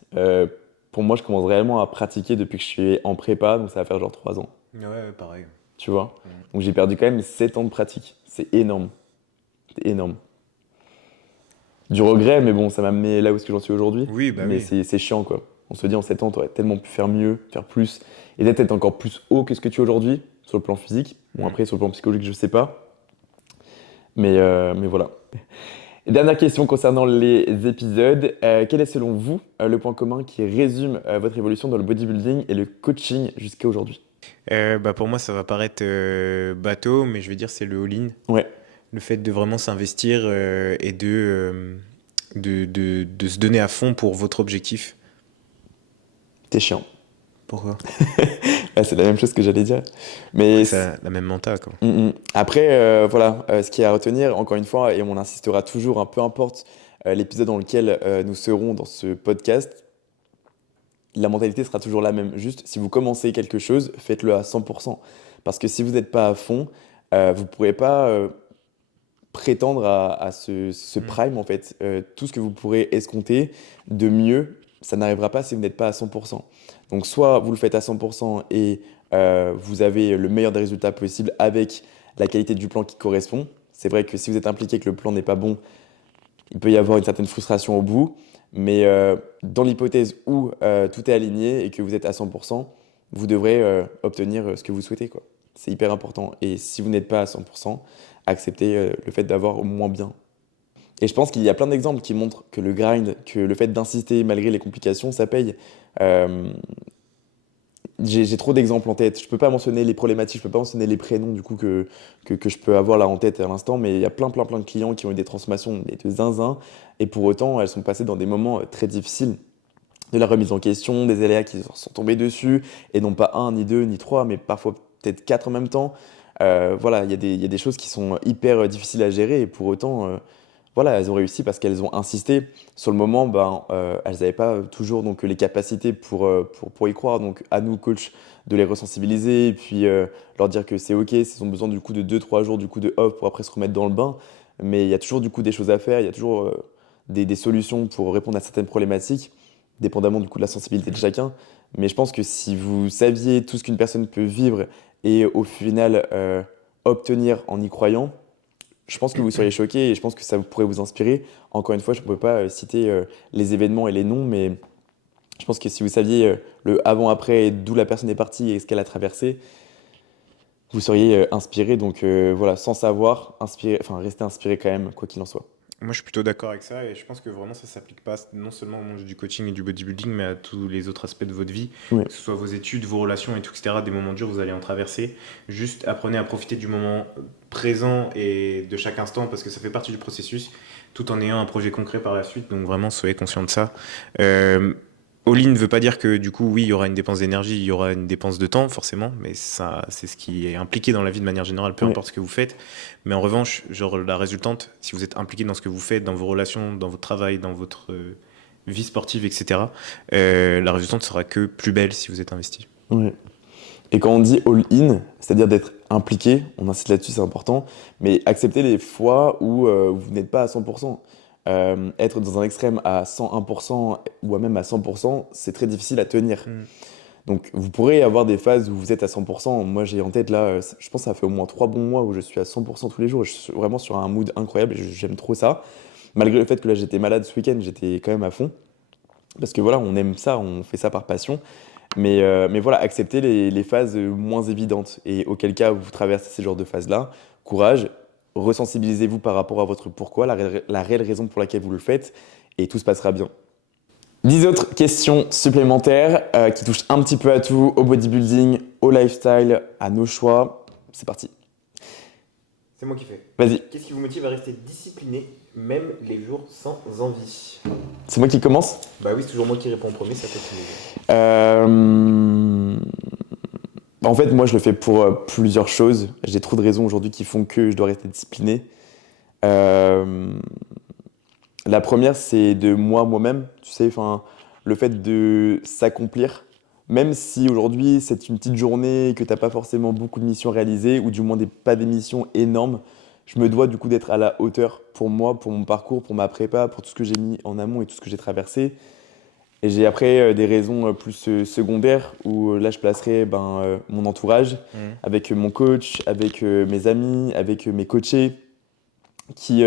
Pour moi, je commence réellement à pratiquer depuis que je suis en prépa, donc ça va faire genre 3 ans, Ouais, pareil. tu vois. Mm. Donc j'ai perdu quand même 7 ans de pratique. C'est énorme. C'est énorme. Du regret, mais bon, ça m'a amené là où est-ce que j'en suis aujourd'hui. Oui, bah Mais oui. c'est chiant, quoi. On se dit en 7 ans, t'aurais tellement pu faire mieux, faire plus, et d'être être encore plus haut que ce que tu es aujourd'hui, sur le plan physique. Bon, Mm. après, sur le plan psychologique, je sais pas. Mais voilà. Et dernière question concernant les épisodes. Quel est selon vous le point commun qui résume votre évolution dans le bodybuilding et le coaching jusqu'à aujourd'hui? Bah pour moi, ça va paraître bateau, mais je vais dire c'est le all-in. Ouais, Le fait de vraiment s'investir et de se donner à fond pour votre objectif. t'es chiant. Pourquoi? Ah, c'est la même chose que j'allais dire. Ouais, Mais c'est la même mental, quoi. Après, voilà, ce qui est à retenir, encore une fois, et on insistera toujours, hein, peu importe l'épisode dans lequel nous serons dans ce podcast, la mentalité sera toujours la même. Juste, si vous commencez quelque chose, faites-le à 100%. Parce que si vous n'êtes pas à fond, vous ne pourrez pas prétendre à ce Mm. prime, en fait. Tout ce que vous pourrez escompter de mieux, ça n'arrivera pas si vous n'êtes pas à 100%. Donc, soit vous le faites à 100% et vous avez le meilleur des résultats possibles avec la qualité du plan qui correspond. C'est vrai que si vous êtes impliqué que le plan n'est pas bon, il peut y avoir une certaine frustration au bout. Mais dans l'hypothèse où tout est aligné et que vous êtes à 100%, vous devrez obtenir ce que vous souhaitez, quoi. C'est hyper important. Et si vous n'êtes pas à 100%, acceptez le fait d'avoir au moins bien. Et je pense qu'il y a plein d'exemples qui montrent que le grind, que le fait d'insister malgré les complications, ça paye. Euh, j'ai trop d'exemples en tête. Je peux pas mentionner les problématiques, je peux pas mentionner les prénoms du coup que je peux avoir là en tête à l'instant, mais il y a plein de clients qui ont eu des transformations de zinzin, et pour autant, elles sont passées dans des moments très difficiles. De la remise en question, des aléas qui leur sont tombés dessus, et non pas un, ni deux, ni trois, mais parfois peut-être quatre en même temps. Voilà, il y a des choses qui sont hyper difficiles à gérer, et pour autant, voilà, elles ont réussi parce qu'elles ont insisté. Sur le moment, ben, elles n'avaient pas toujours donc, les capacités pour y croire. Donc, à nous, coach, de les resensibiliser et puis leur dire que c'est OK, s'ils ont besoin du coup de 2 3 jours du coup de off pour après se remettre dans le bain. Mais il y a toujours du coup des choses à faire, il y a toujours des solutions pour répondre à certaines problématiques, dépendamment du coup de la sensibilité de Mm. chacun. Mais je pense que si vous saviez tout ce qu'une personne peut vivre et au final obtenir en y croyant, je pense que vous seriez choqué et je pense que ça pourrait vous inspirer. Encore une fois, je ne peux pas citer les événements et les noms, mais je pense que si vous saviez le avant-après, d'où la personne est partie et ce qu'elle a traversé, vous seriez inspiré. Donc voilà, sans savoir, inspiré, enfin rester inspiré quand même, quoi qu'il en soit. Moi, je suis plutôt d'accord avec ça et je pense que vraiment ça s'applique pas non seulement au monde du coaching et du bodybuilding, mais à tous les autres aspects de votre vie, Ouais. que ce soit vos études, vos relations et tout, etc. Des moments durs, vous allez en traverser. Juste apprenez à profiter du moment présent et de chaque instant parce que ça fait partie du processus, tout en ayant un projet concret par la suite. Donc vraiment, soyez conscient de ça. Euh, All-in ne veut pas dire que du coup, oui, il y aura une dépense d'énergie, il y aura une dépense de temps, forcément, mais ça, c'est ce qui est impliqué dans la vie de manière générale, peu Ouais. importe ce que vous faites. Mais en revanche, genre la résultante, si vous êtes impliqué dans ce que vous faites, dans vos relations, dans votre travail, dans votre vie sportive, etc., la résultante sera que plus belle si vous êtes investi. Ouais. Et quand on dit all-in, c'est-à-dire d'être impliqué, on insiste là-dessus, c'est important, mais accepter les fois où vous n'êtes pas à 100%. Être dans un extrême à 101% ou même à 100%, c'est très difficile à tenir. Mm. Donc vous pourrez avoir des phases où vous êtes à 100%. Moi j'ai en tête là, je pense que ça fait au moins 3 bons mois où je suis à 100% tous les jours. Je suis vraiment sur un mood incroyable et j'aime trop ça. Malgré le fait que là j'étais malade ce week-end, j'étais quand même à fond. Parce que voilà, on aime ça, on fait ça par passion. Mais voilà, accepter les phases moins évidentes. Et auquel cas vous traversez ces genres de phases-là, courage, resensibilisez-vous par rapport à votre pourquoi, la réelle raison pour laquelle vous le faites, et tout se passera bien. 10 autres questions supplémentaires qui touchent un petit peu à tout, au bodybuilding, au lifestyle, à nos choix. C'est parti. C'est moi qui fais. Vas-y, Qu'est-ce qui vous motive à rester discipliné, même les jours sans envie? c'est moi qui commence. Bah oui, c'est toujours moi qui réponds en premier, ça continue. Euh, En fait, moi, je le fais pour plusieurs choses. J'ai trop de raisons aujourd'hui qui font que je dois rester discipliné. Euh, La première, c'est de moi-même. Tu sais, enfin, le fait de s'accomplir. Même si aujourd'hui, c'est une petite journée, que tu n'as pas forcément beaucoup de missions réalisées, ou du moins pas des missions énormes, je me dois du coup d'être à la hauteur pour moi, pour mon parcours, pour ma prépa, pour tout ce que j'ai mis en amont et tout ce que j'ai traversé. Et j'ai après des raisons plus secondaires où là je placerai mon entourage Mhm. avec mon coach, avec mes amis, avec mes coachés qui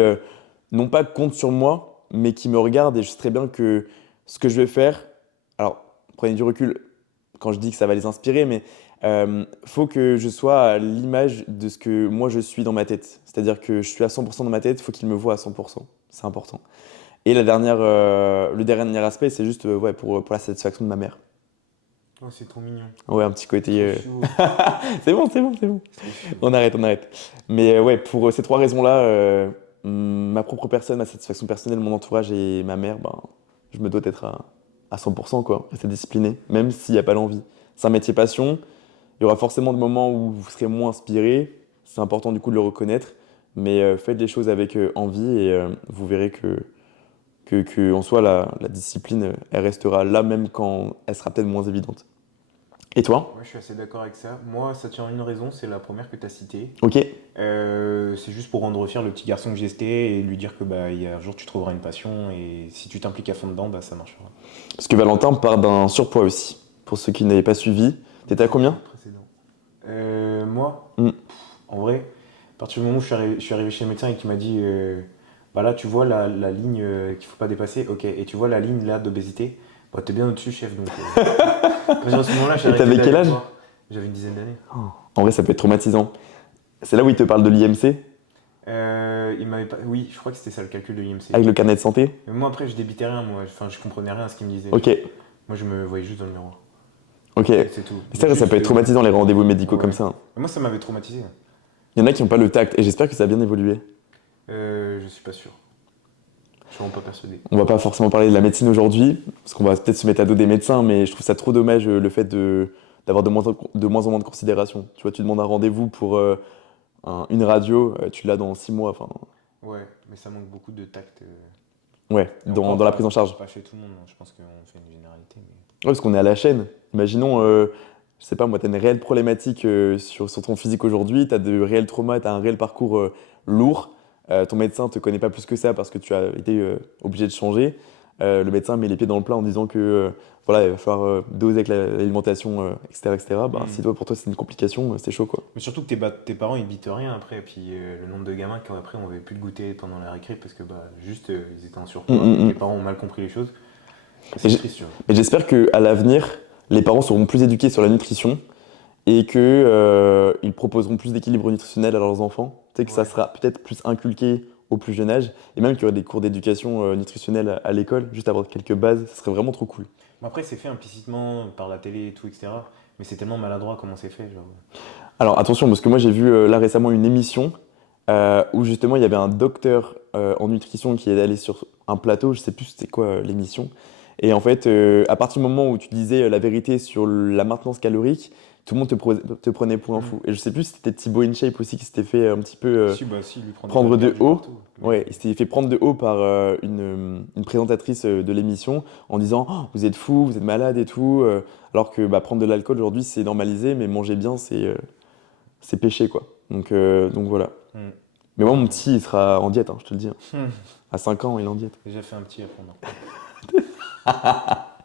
non pas comptent sur moi mais qui me regardent et je sais très bien que ce que je vais faire, alors prenez du recul quand je dis que ça va les inspirer, mais faut que je sois à l'image de ce que moi je suis dans ma tête. C'est-à-dire que je suis à 100% dans ma tête, il faut qu'ils me voient à 100%. C'est important. Et le dernier aspect, c'est juste ouais, pour la satisfaction de ma mère. Oh, c'est trop mignon. Ouais, un petit côté. Trop chou. C'est bon, c'est bon, c'est bon. C'est trop chou. On arrête, on arrête. Mais ouais, pour ces trois raisons-là, ma propre personne, ma satisfaction personnelle, mon entourage et ma mère, ben, je me dois d'être à 100%, quoi. Rester discipliné, même s'il n'y a pas l'envie. C'est un métier passion. Il y aura forcément des moments où vous serez moins inspiré. C'est important du coup de le reconnaître. Mais faites les choses avec envie et vous verrez que en soi, la discipline, elle restera là même quand elle sera peut-être moins évidente. Et toi? Ouais, je suis assez d'accord avec ça. Moi, ça tient à une raison, c'est la première que tu as citée. Ok. C'est juste pour rendre fier le petit garçon que j'étais et lui dire que bah, il y a un jour tu trouveras une passion et si tu t'impliques à fond dedans, bah, ça marchera. Parce que Valentin part d'un surpoids aussi. Pour ceux qui n'avaient pas suivi. T'étais à combien? Précédent. Moi, Mm. en vrai, à partir du moment où je suis arrivé chez le médecin et qu'il m'a dit bah là, tu vois la ligne qu'il faut pas dépasser, ok, et tu vois la ligne là d'obésité, bah, t'es bien au-dessus, chef. Donc, à partir de ce moment-là, j'ai Et arrêté t'avais d'aller quel âge? voir. J'avais une dizaine d'années. En vrai, ça peut être traumatisant. C'est là où il te parle de l'IMC, Il m'avait pas... Oui, je crois que c'était ça le calcul de l'IMC. avec le carnet de santé. Mais moi après je débitais rien, moi. Enfin, je comprenais rien à ce qu'il me disait. Ok, Moi je me voyais juste dans le miroir. ok. Et c'est tout. C'est vrai, ça peut être traumatisant les rendez-vous médicaux Ouais. comme ça. Moi ça m'avait traumatisé. Il y en a qui n'ont pas le tact et j'espère que ça a bien évolué. Je suis pas sûr. Je suis vraiment pas persuadé. On va pas forcément parler de la médecine aujourd'hui, parce qu'on va peut-être se mettre à dos des médecins, mais je trouve ça trop dommage le fait d'avoir de moins en moins de considération. Tu vois, tu demandes un rendez-vous pour une radio, tu l'as dans 6 mois. Enfin, Ouais, mais ça manque beaucoup de tact. ouais, Et encore, dans la prise en charge. pas chez tout le monde, hein. Je pense qu'on fait une généralité. Mais... Ouais, parce qu'on est à la chaîne. Imaginons, je sais pas moi, t'as une réelle problématique sur ton physique aujourd'hui, t'as de réels traumas, t'as un réel parcours lourd. Ton médecin te connaît pas plus que ça parce que tu as été obligé de changer. Le médecin met les pieds dans le plat en disant que voilà, il va falloir doser avec l'alimentation, etc., etc. Bah, si toi, pour toi, c'est une complication, c'est chaud, quoi. Mais surtout que tes parents ils bitent rien après. Et puis le nombre de gamins qui après on avait plus de goûter pendant la récré parce que bah, juste ils étaient en surpoids. Mm. Tes parents ont mal compris les choses. Et C'est j'ai- triste, tu vois. Et j'espère qu'à l'avenir, les parents seront plus éduqués sur la nutrition et que ils proposeront plus d'équilibre nutritionnel à leurs enfants. Tu sais que ça Ouais. sera peut-être plus inculqué au plus jeune âge, et même qu'il y aurait des cours d'éducation nutritionnelle à l'école, juste avoir quelques bases, ça serait vraiment trop cool. Mais après, c'est fait implicitement par la télé et tout, etc. Mais c'est tellement maladroit comment c'est fait. Genre. Alors attention, parce que moi j'ai vu là récemment une émission où justement il y avait un docteur en nutrition qui est allé sur un plateau, je sais plus c'était quoi l'émission. Et en fait, à partir du moment où tu disais la vérité sur la maintenance calorique, tout le monde te prenait pour un Mm. fou. Et je sais plus si c'était Thibaut InShape aussi qui s'était fait un petit peu Si, bah si, lui prend des prendre balles de perdues haut. partout. Ouais, il s'était fait prendre de haut par une présentatrice de l'émission en disant oh, vous êtes fous, vous êtes malades et tout. Alors que bah, prendre de l'alcool aujourd'hui c'est normalisé, mais manger bien c'est péché quoi. Donc voilà. Mm. Mais moi mon petit il sera en diète, hein, je te le dis, hein. Hmm. À 5 ans il est en diète. Déjà fait un petit à fondre.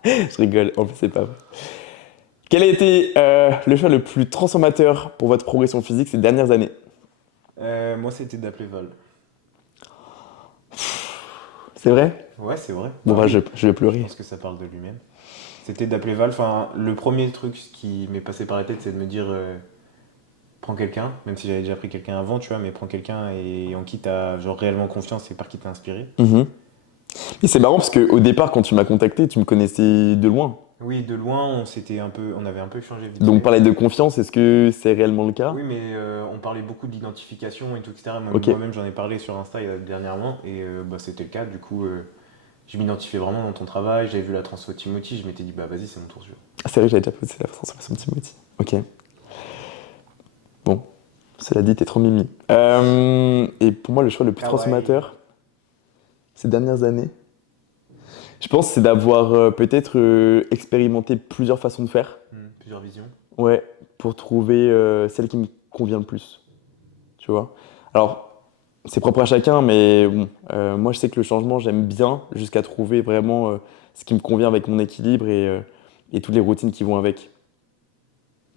Je rigole, en plus c'est pas vrai. Quel a été le choix le plus transformateur pour votre progression physique ces dernières années? Moi, c'était d'appeler Val. C'est vrai? Ouais, c'est vrai. Bon Ah bah oui, je vais je pleurer. pense que ça parle de lui-même. C'était d'appeler Val. Enfin, le premier truc qui m'est passé par la tête, c'est de me dire prends quelqu'un, même si j'avais déjà pris quelqu'un avant, tu vois, mais prends quelqu'un et en qui t'as genre réellement confiance et par qui t'es inspiré. Mhm. Et c'est marrant parce qu'au départ quand tu m'as contacté, tu me connaissais de loin. Oui, de loin, on avait un peu échangé vite Donc fait. parler de confiance, est-ce que c'est réellement le cas? Oui, mais on parlait beaucoup d'identification et tout, etc. Ok, Moi-même, j'en ai parlé sur Insta dernièrement et bah, c'était le cas. Du coup, je m'identifiais vraiment dans ton travail. J'avais vu la transfo Timothy, je m'étais dit, bah vas-y, c'est mon tour. ah, c'est vrai que j'avais déjà posé la transformation Timothy. Ok, bon, cela dit, t'es trop mimi. Et pour moi, le choix le plus Kawaii. transformateur ces dernières années, je pense, c'est d'avoir peut-être expérimenté plusieurs façons de faire. Plusieurs visions. Ouais, pour trouver celle qui me convient le plus, tu vois. Alors, c'est propre à chacun, mais bon, moi je sais que le changement, j'aime bien jusqu'à trouver vraiment ce qui me convient avec mon équilibre et toutes les routines qui vont avec.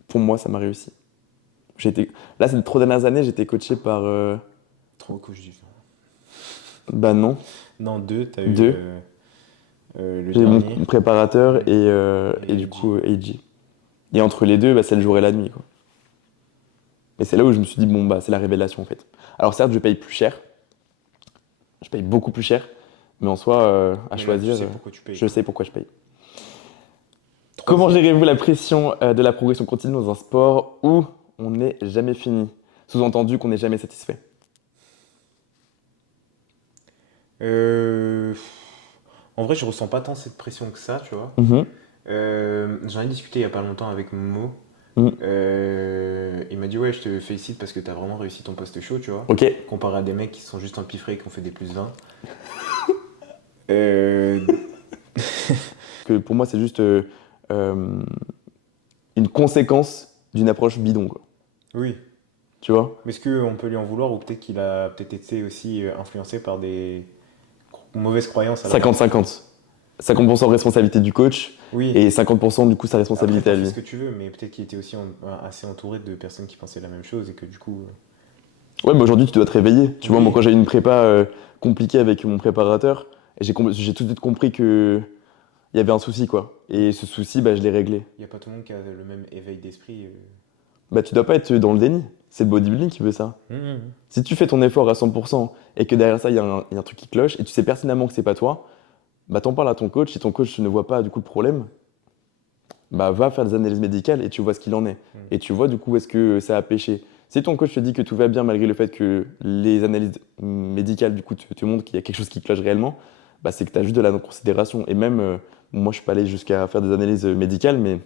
Pour moi, ça m'a réussi. J'ai été... Là, ces 3 dernières années, j'étais coaché par... Trop coach différent. Bah non, Non, deux, t'as eu deux. le J'ai mon dernier. préparateur et Et du AG. coup AJ. Et entre les deux, bah, c'est le jour et la nuit, quoi. Et c'est là où je me suis dit, bon, bah, c'est la révélation en fait. Alors certes, je paye plus cher, je paye beaucoup plus cher, mais en soi, à Mais là, choisir, tu sais pourquoi tu payes. je sais pourquoi je paye. Comment Troisième. gérez-vous la pression de la progression continue dans un sport où on n'est jamais fini? Sous-entendu qu'on n'est jamais satisfait. Euh, En vrai, je ressens pas tant cette pression que ça, tu vois. Mhm, J'en ai discuté il y a pas longtemps avec Momo. mhm. Il m'a dit ouais, je te félicite parce que t'as vraiment réussi ton post show, tu vois. Ok. Comparé à des mecs qui sont juste empiffrés et qui ont fait des plus 20. Euh, Que pour moi, c'est juste euh, une conséquence d'une approche bidon, quoi. oui. Tu vois? Mais est-ce qu'on peut lui en vouloir ou peut-être qu'il a peut-être été aussi influencé par des mauvaises croyances à la base. 50-50. 50% responsabilité du coach Oui. et 50% du coup sa Après, responsabilité t'en à fais lui. ce que tu veux, mais peut-être qu'il était aussi assez entouré de personnes qui pensaient la même chose et que du coup. Ouais, mais aujourd'hui, tu dois te réveiller. Tu vois, Oui. moi, quand j'ai eu une prépa compliquée avec mon préparateur, j'ai tout de suite compris que il y avait un souci, quoi. Et ce souci, bah, je l'ai réglé. Il n'y a pas tout le monde qui a le même éveil d'esprit. Bah, tu dois pas être dans le déni. C'est le bodybuilding qui veut ça. Mhm. Si tu fais ton effort à 100% et que derrière ça, il y a un truc qui cloche et tu sais pertinemment que c'est pas toi, bah, t'en parles à ton coach. Si ton coach ne voit pas du coup le problème, bah, va faire des analyses médicales et tu vois ce qu'il en est. Mhm. Et tu vois du coup où est-ce que ça a péché. Si ton coach te dit que tout va bien malgré le fait que les analyses médicales du coup te montrent qu'il y a quelque chose qui cloche réellement, bah, c'est que tu as juste de la non-considération. Et même, moi je suis pas allé jusqu'à faire des analyses médicales, mais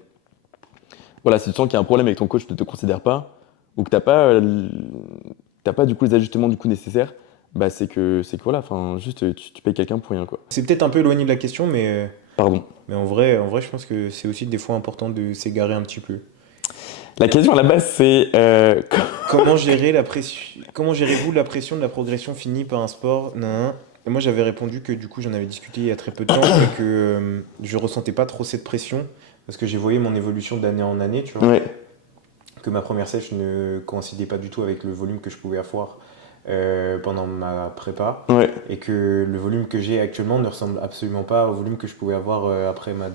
voilà, si tu sens qu'il y a un problème avec ton coach ne te considère pas, ou que t'as pas du coup les ajustements du coup nécessaires, bah, c'est que voilà, enfin juste tu payes quelqu'un pour rien quoi. C'est peut-être un peu éloigné de la question, Pardon. mais en vrai, je pense que c'est aussi des fois important de s'égarer un petit peu. La question à la base c'est Comment gérer la pression, comment gérez-vous la pression de la progression finie par un sport? Nan, nan. Et moi, j'avais répondu que du coup, j'en avais discuté il y a très peu de temps et que je ressentais pas trop cette pression parce que j'ai voyé mon évolution d'année en année, tu vois. ouais, Que ma première sèche ne coïncidait pas du tout avec le volume que je pouvais avoir pendant ma prépa ouais. et que le volume que j'ai actuellement ne ressemble absolument pas au volume que je pouvais avoir après ma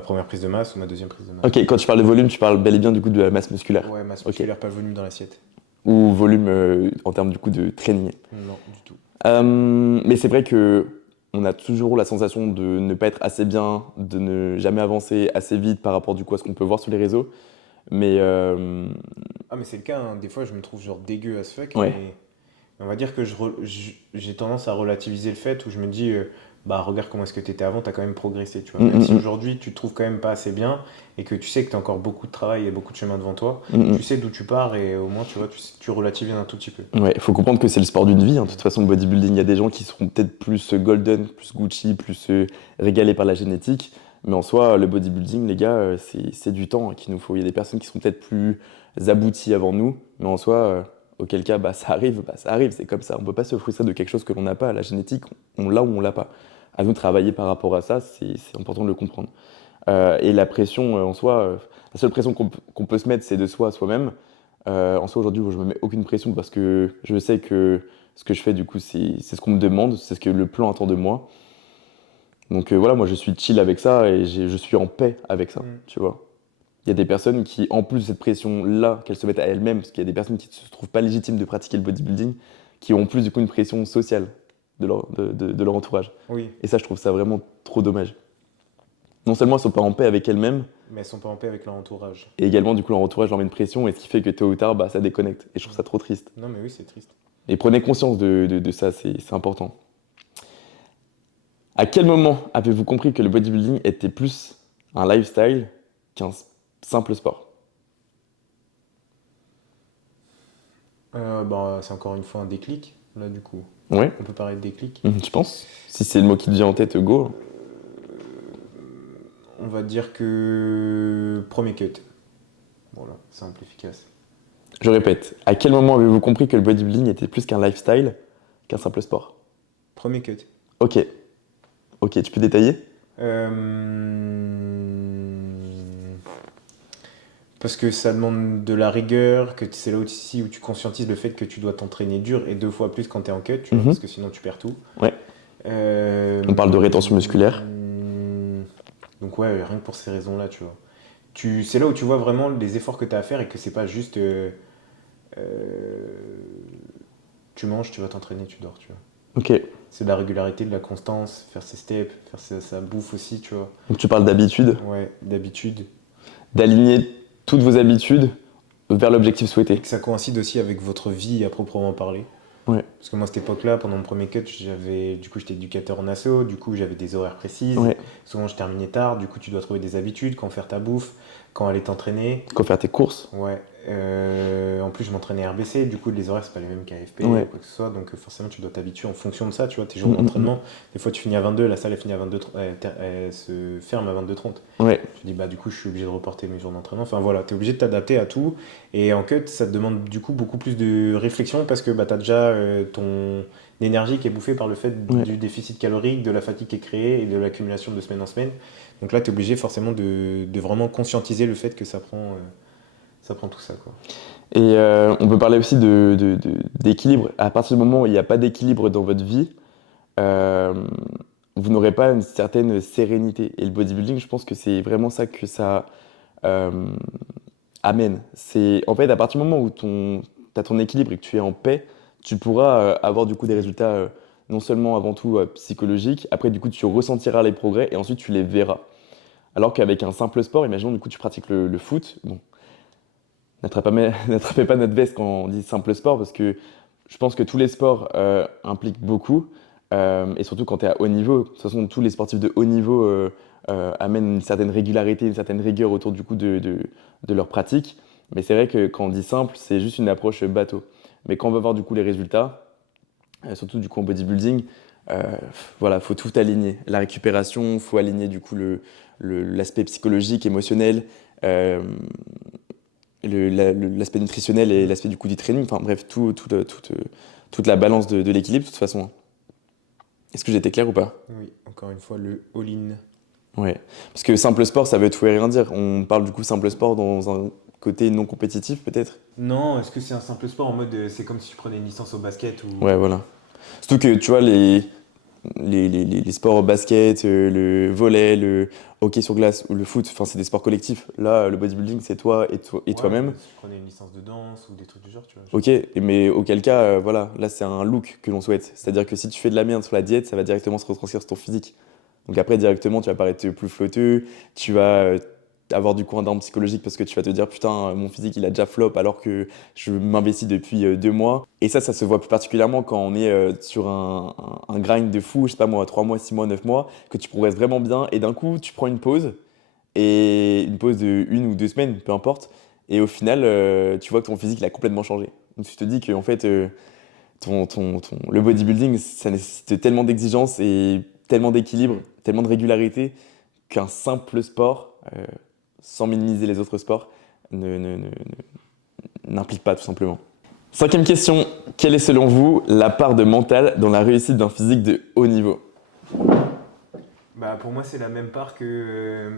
première prise de masse ou ma deuxième prise de masse. Ok, quand tu parles de volume, tu parles bel et bien du coup de la masse musculaire. Ouais, masse Ok. musculaire, pas le volume dans l'assiette. Ou volume en termes du coup de training. Non, du tout. Mais c'est vrai que on a toujours la sensation de ne pas être assez bien, de ne jamais avancer assez vite par rapport du coup à ce qu'on peut voir sur les réseaux. Mais Ah, mais c'est le cas, hein. Des fois, je me trouve genre dégueu as fuck, ouais. mais on va dire que j'ai tendance à relativiser le fait où je me dis, bah regarde comment est-ce que tu étais avant, tu as quand même progressé, tu vois. Mm, Même si mm, aujourd'hui tu te trouves quand même pas assez bien et que tu sais que tu as encore beaucoup de travail et beaucoup de chemin devant toi, mm, mm, tu sais d'où tu pars et au moins, tu vois, tu relativises un tout petit peu. Ouais, il faut comprendre que c'est le sport d'une vie, hein. De toute Mm. façon, le bodybuilding, il y a des gens qui seront peut-être plus golden, plus Gucci, plus régalés par la génétique. Mais en soi, le bodybuilding, les gars, c'est du temps qu'il nous faut. Il y a des personnes qui seront peut-être plus abouties avant nous, mais en soi, auquel cas, bah, ça arrive, c'est comme ça. On ne peut pas se frustrer de quelque chose que l'on n'a pas. La génétique, on l'a ou on l'a pas. À nous de travailler par rapport à ça, c'est important de le comprendre. Et la pression, en soi, la seule pression qu'on peut se mettre, c'est de soi à soi-même. En soi, aujourd'hui, je me mets aucune pression parce que je sais que ce que je fais, du coup, c'est ce qu'on me demande, c'est ce que le plan attend de moi. Donc voilà, moi, je suis chill avec ça et je suis en paix avec ça, Mm. tu vois. Il y a des personnes qui, en plus de cette pression-là, qu'elles se mettent à elles-mêmes, parce qu'il y a des personnes qui ne se trouvent pas légitimes de pratiquer le bodybuilding, qui ont en plus, du coup, une pression sociale de leur entourage. Oui, Et ça, je trouve ça vraiment trop dommage. Non seulement elles sont pas en paix avec elles-mêmes, mais elles sont pas en paix avec leur entourage. et également, du coup, leur entourage leur met une pression, et ce qui fait que tôt ou tard, bah, ça déconnecte. Et je trouve Mm. ça trop triste. Non, mais oui, c'est triste. Et prenez conscience de ça, c'est important. À quel moment avez-vous compris que le bodybuilding était plus un lifestyle qu'un simple sport? Bah, c'est encore une fois un déclic, là, du coup. Ouais, On peut parler de déclic. je pense. Si c'est le mot qui te vient en tête, go. On va dire que premier cut. Voilà, simple, efficace. Je répète, à quel moment avez-vous compris que le bodybuilding était plus qu'un lifestyle qu'un simple sport? Premier cut. Ok, ok, tu peux détailler? Euh, Parce que ça demande de la rigueur, que c'est là aussi où tu conscientises le fait que tu dois t'entraîner dur et 2 fois plus quand tu es en cut, tu vois, parce Mhm. que sinon tu perds tout. Ouais, Euh, on parle de rétention musculaire. Donc ouais, rien que pour ces raisons-là, tu vois. C'est là où tu vois vraiment les efforts que tu as à faire et que c'est pas juste euh, tu manges, tu vas t'entraîner, tu dors, tu vois. Ok, C'est de la régularité, de la constance, faire ses steps, faire sa bouffe aussi, tu vois. donc tu parles d'habitude, Ouais, d'habitude. d'aligner toutes vos habitudes vers l'objectif Et souhaité. que ça coïncide aussi avec votre vie à proprement parler. Ouais, Parce que moi, à cette époque-là, pendant mon premier cut, du coup, j'étais éducateur en asso, du coup, j'avais des horaires précises. ouais. Souvent, je terminais tard, du coup, tu dois trouver des habitudes, quand faire ta bouffe, quand aller t'entraîner. Quand faire tes courses. Ouais. En plus, je m'entraînais RBC, du coup, les horaires, c'est pas les mêmes qu'AFP ou Ouais. quoi que ce soit, donc forcément, tu dois t'habituer en fonction de ça, tu vois, tes jours Mm, mm, d'entraînement. Des fois, tu finis à 22, la salle, elle finit à 22, elle se ferme à 22h30. ouais. Tu dis, bah, du coup, je suis obligé de reporter mes jours d'entraînement. Enfin, voilà, tu es obligé de t'adapter à tout. Et en cut, ça te demande du coup beaucoup plus de réflexion parce que bah, tu as déjà ton énergie qui est bouffée par le fait Ouais. du déficit calorique, de la fatigue qui est créée et de l'accumulation de semaine en semaine. Donc là, tu es obligé forcément de vraiment conscientiser le fait que ça prend tout ça, quoi. Et on peut parler aussi d'équilibre. À partir du moment où il n'y a pas d'équilibre dans votre vie, euh, vous n'aurez pas une certaine sérénité. Et le bodybuilding, je pense que c'est vraiment ça que ça euh, amène. C'est en fait à partir du moment où tu as ton équilibre et que tu es en paix, tu pourras avoir du coup des résultats non seulement avant tout psychologiques, après du coup tu ressentiras les progrès et ensuite tu les verras. Alors qu'avec un simple sport, imaginons du coup tu pratiques le foot, bon, n'attrapez pas notre veste quand on dit simple sport, parce que je pense que tous les sports impliquent beaucoup, et surtout quand tu es à haut niveau. De toute façon, tous les sportifs de haut niveau amènent une certaine régularité, une certaine rigueur autour du coup de leur pratique. Mais c'est vrai que quand on dit simple, c'est juste une approche bateau. Mais quand on veut voir du coup les résultats, surtout du coup en bodybuilding, euh, voilà, faut tout aligner. La récupération, faut aligner du coup l'aspect psychologique, émotionnel. euh, l'aspect nutritionnel et Mm. l'aspect du coup du training, enfin bref, toute la balance de l'équilibre de toute façon. Est-ce que j'étais clair ou pas? Oui, encore une fois, le all-in. Ouais. Parce que simple sport, ça veut tout et rien dire. On parle du coup simple sport dans un côté non compétitif peut-être? Non, est-ce que c'est un simple sport en mode c'est comme si tu prenais une licence au basket ou. Ouais, voilà. Surtout que tu vois, les les sports basket, le volley, le hockey sur glace ou le foot, enfin, c'est des sports collectifs. Là, le bodybuilding, c'est toi et Ouais, toi-même. mais si tu prenais une licence de danse ou des trucs du genre, tu vois. Ok, mais auquel cas, voilà, là, c'est un look que l'on souhaite. C'est-à-dire que si tu fais de la merde sur la diète, ça va directement se retranscrire sur ton physique. Donc après, directement, tu vas paraître plus flotteux, tu vas avoir du coup un down psychologique parce que tu vas te dire, putain, mon physique, il a déjà flop alors que je m'investis depuis 2 mois. Et ça se voit plus particulièrement quand on est sur un grind de fou, je sais pas moi, 3 mois, 6 mois, 9 mois, que tu progresses vraiment bien et d'un coup, tu prends une pause, et une pause de 1 ou 2 semaines, peu importe, et au final, tu vois que ton physique, il a complètement changé. Donc tu te dis que en fait, le bodybuilding, ça nécessite tellement d'exigence et tellement d'équilibre, tellement de régularité, qu'un simple sport, sans minimiser les autres sports, n'implique pas tout simplement. Cinquième question, quelle est selon vous la part de mental dans la réussite d'un physique de haut niveau? Bah, pour moi, c'est la même part que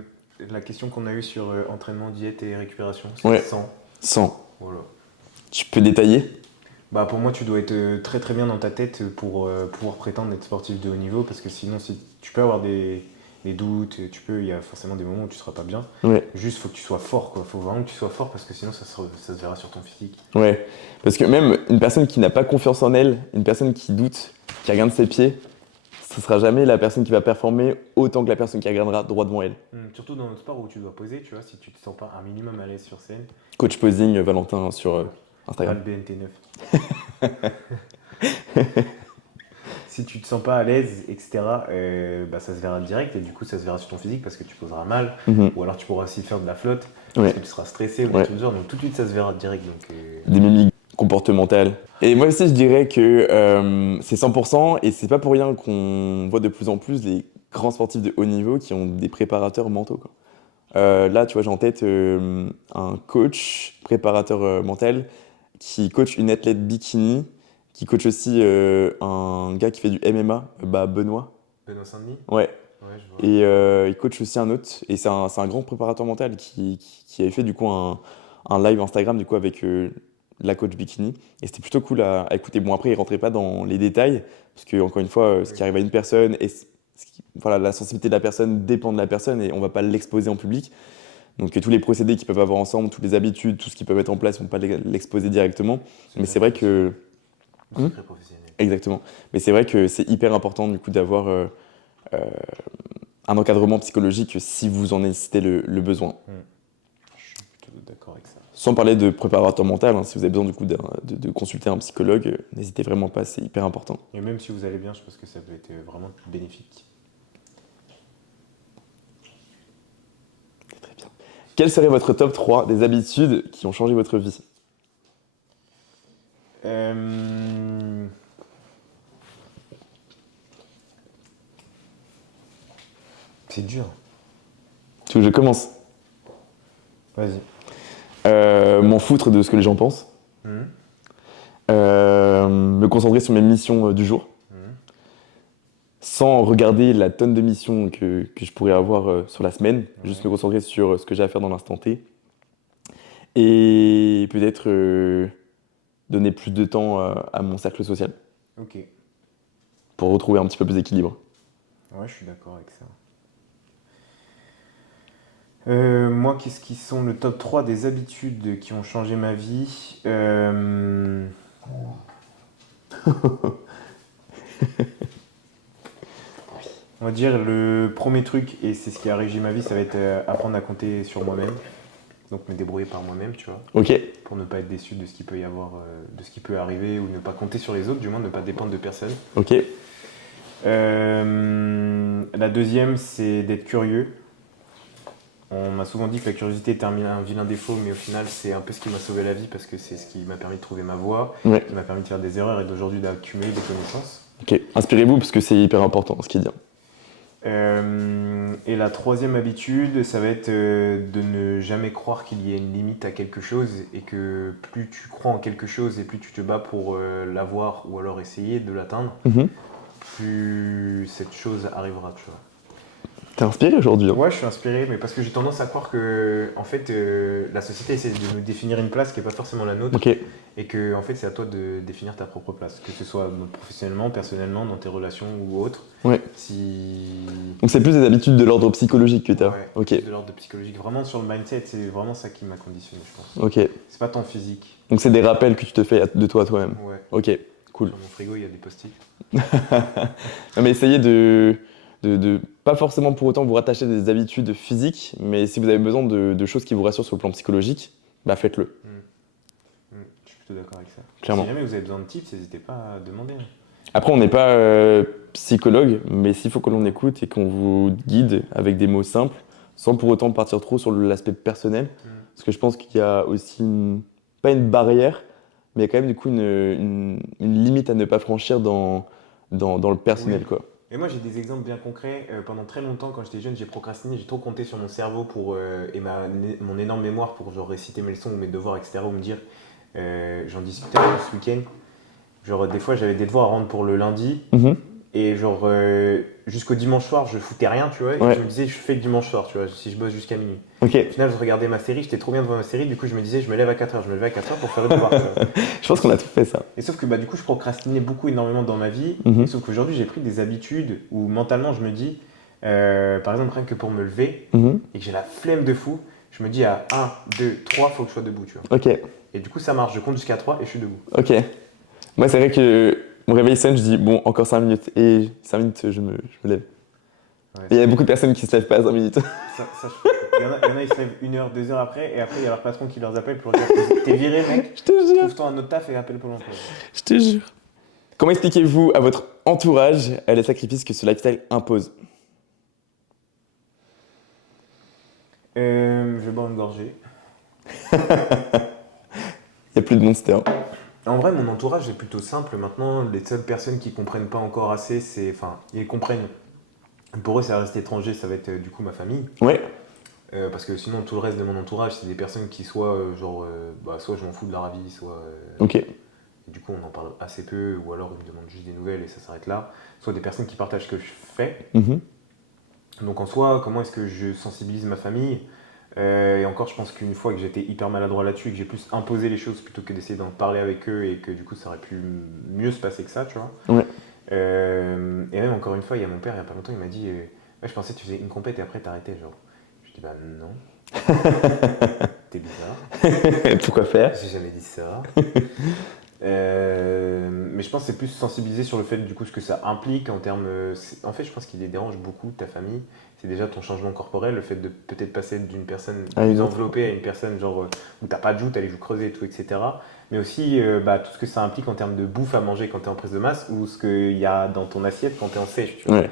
la question qu'on a eue sur entraînement, diète et récupération. C'est Ouais, 100. 100. Voilà. Tu peux détailler? Bah, pour moi, tu dois être très très bien dans ta tête pour pouvoir prétendre être sportif de haut niveau parce que sinon, si tu peux avoir des doutes, il y a forcément des moments où tu seras pas bien. Ouais. Juste, faut que tu sois fort, quoi. Faut vraiment que tu sois fort parce que sinon, ça se verra sur ton physique. Ouais, parce que même une personne qui n'a pas confiance en elle, une personne qui doute, qui regarde ses pieds, ce sera jamais la personne qui va performer autant que la personne qui regardera droit devant elle. Surtout dans notre sport où tu dois poser, tu vois, si tu te sens pas un minimum à l'aise sur scène, Coach posing, Valentin sur voilà. Pas Instagram. le BNT9. Si tu te sens pas à l'aise, etc., bah, ça se verra direct et du coup ça se verra sur ton physique parce que tu poseras mal Mhm. ou alors tu pourras aussi faire de la flotte Ouais. parce que tu seras stressé ou des Ouais. trucs du genre, donc tout de suite ça se verra direct. Donc, Des mimiques comportementales. Et moi aussi, je dirais que c'est 100% et c'est pas pour rien qu'on voit de plus en plus les grands sportifs de haut niveau qui ont des préparateurs mentaux, quoi. Là, tu vois, j'ai en tête un coach préparateur mental qui coach une athlète bikini, qui coach aussi un gars qui fait du MMA, bah Benoît. Benoît Saint-Denis. Ouais. Ouais, je vois. Et il coach aussi un autre, et c'est un grand préparateur mental qui avait fait du coup un live Instagram du coup avec la coach bikini, et c'était plutôt cool à écouter. Bon, après, il rentrait pas dans les détails, parce que encore une fois, ce qui Oui. arrive à une personne, voilà, la sensibilité de la personne dépend de la personne, et on va pas l'exposer en public. Donc tous les procédés qu'ils peuvent avoir ensemble, toutes les habitudes, tout ce qu'ils peuvent mettre en place, on ne va pas l'exposer directement. Mais c'est vrai que... Le secret professionnel. Exactement. Mais c'est vrai que c'est hyper important du coup d'avoir euh, un encadrement psychologique si vous en nécessitez le besoin. Je suis plutôt d'accord avec ça. Sans parler de préparateur mental, hein, si vous avez besoin du coup de consulter un psychologue, n'hésitez vraiment pas, c'est hyper important. Et même si vous allez bien, je pense que ça peut être vraiment bénéfique. Très bien. Quel serait votre top 3 des habitudes qui ont changé votre vie? C'est dur. Tu veux que je commence? Vas-y. M'en foutre de ce que les gens pensent. Mhm. Me concentrer sur mes missions du jour, Mhm. sans regarder la tonne de missions que je pourrais avoir sur la semaine, juste Ouais. me concentrer sur ce que j'ai à faire dans l'instant T. Et peut-être donner plus de temps à mon cercle social Ok. pour retrouver un petit peu plus d'équilibre. Ouais, je suis d'accord avec ça. Moi, qu'est-ce qui sont le top 3 des habitudes qui ont changé ma vie? On va dire le premier truc, et c'est ce qui a régi ma vie, ça va être apprendre à compter sur moi-même. Donc me débrouiller par moi-même, tu vois. Ok, Pour ne pas être déçu de ce qu'il peut y avoir, de ce qui peut arriver, ou ne pas compter sur les autres, du moins ne pas dépendre de personne. ok, La deuxième, c'est d'être curieux. On m'a souvent dit que la curiosité était un vilain défaut, mais au final, c'est un peu ce qui m'a sauvé la vie parce que c'est ce qui m'a permis de trouver ma voie, ouais, qui m'a permis de faire des erreurs et d'aujourd'hui d'accumuler des connaissances. ok. Inspirez-vous parce que c'est hyper important ce qu'il dit. Et la troisième habitude, ça va être de ne jamais croire qu'il y ait une limite à quelque chose et que plus tu crois en quelque chose et plus tu te bats pour l'avoir ou alors essayer de l'atteindre, Mhm. plus cette chose arrivera, tu vois. T'es inspiré aujourd'hui, hein. Ouais, je suis inspiré, mais parce que j'ai tendance à croire que, en fait, la société essaie de nous définir une place qui n'est pas forcément la nôtre, Ok. et que, en fait, c'est à toi de définir ta propre place, que ce soit professionnellement, personnellement, dans tes relations ou autres. Ouais. Si. Donc c'est plus des habitudes de l'ordre psychologique que t'as. Ouais, Ok. plus de l'ordre psychologique. Vraiment sur le mindset, c'est vraiment ça qui m'a conditionné, je pense. Ok. C'est pas ton physique. Donc c'est des rappels que tu te fais de toi à toi-même. Ouais. Ok. Cool. Sur mon frigo, il y a des post-it. Non, mais essayez pas forcément pour autant vous rattacher des habitudes physiques, mais si vous avez besoin de choses qui vous rassurent sur le plan psychologique, bah faites-le, Je suis plutôt d'accord avec ça. clairement. Si jamais vous avez besoin de tips, n'hésitez pas à demander. Après, on n'est pas psychologue, mais s'il faut que l'on écoute et qu'on vous guide avec des mots simples, sans pour autant partir trop sur l'aspect personnel, parce que je pense qu'il y a aussi pas une barrière, mais il y a quand même du coup une limite à ne pas franchir dans le personnel, Oui. quoi. Et moi, j'ai des exemples bien concrets. Pendant très longtemps, quand j'étais jeune, j'ai procrastiné. J'ai trop compté sur mon cerveau et mon énorme mémoire pour genre réciter mes leçons ou mes devoirs, etc. Ou me dire, j'en discutais un peu ce week-end. Genre, des fois, j'avais des devoirs à rendre pour le lundi. Mhm. Et genre, jusqu'au dimanche soir, je foutais rien, tu vois. Et Ouais. je me disais, je fais le dimanche soir, tu vois, si je bosse jusqu'à minuit. Ok, Au final, je regardais ma série, j'étais trop bien devant ma série. Du coup, je me disais, je me lève à 4h. Je me levais à 4h pour faire le devoir, tu vois. je pense qu'on a tout fait ça. Et sauf que bah, du coup, je procrastinais beaucoup, énormément dans ma vie. Mhm. Et sauf qu'aujourd'hui, j'ai pris des habitudes où mentalement, je me dis, par exemple, rien que pour me lever Mhm. et que j'ai la flemme de fou, je me dis à 1, 2, 3, faut que je sois debout, tu vois. Ok, Et du coup, ça marche. Je compte jusqu'à 3 et je suis debout. ok. Moi, c'est vrai que mon réveil sonne, je dis bon, encore 5 minutes. Et 5 minutes, je me lève. Ouais, Et il y a beaucoup de personnes qui se lèvent pas à 5 minutes. ça, il y en a, ils se lèvent 1 heure, 2 heures après, et après, il y a leur patron qui leur appelle pour leur dire t'es viré, mec, Je te jure, trouve-toi un autre taf et appelle Pôle emploi. je te jure. Comment expliquez-vous à votre entourage les sacrifices que ce lifestyle impose? Je vais boire une gorgée. Il n'y a plus de monster. En vrai, mon entourage est plutôt simple. Maintenant, les seules personnes qui comprennent pas encore assez, c'est. Enfin, ils comprennent. Pour eux, ça reste étranger, ça va être du coup ma famille. Ouais, Parce que sinon, tout le reste de mon entourage, c'est des personnes qui soit, soit je m'en fous de leur avis, soit. ok. Du coup, on en parle assez peu, ou alors ils me demandent juste des nouvelles et ça s'arrête là. Soit des personnes qui partagent ce que je fais. Mhm. Donc en soi, comment est-ce que je sensibilise ma famille? Et encore, je pense qu'une fois que j'étais hyper maladroit là-dessus et que j'ai plus imposé les choses plutôt que d'essayer d'en parler avec eux et que du coup ça aurait pu mieux se passer que ça, tu vois. Ouais. Et même encore une fois, il y a mon père, il y a pas longtemps, il m'a dit ouais, je pensais que tu faisais une compète et après t'arrêtais, genre. Je dis bah non, t'es bizarre, Pourquoi faire? j'ai jamais dit ça. Mais je pense que c'est plus sensibiliser sur le fait du coup ce que ça implique en termes. En fait, je pense qu'il les dérange beaucoup ta famille. C'est déjà ton changement corporel, le fait de peut-être passer d'une personne À une plus autre. enveloppée à une personne genre où t'as pas de joues, t'as les joues creusées et tout, etc. Mais aussi tout ce que ça implique en termes de bouffe à manger quand t'es en prise de masse ou ce qu'il y a dans ton assiette quand t'es en sèche, tu vois. Ouais.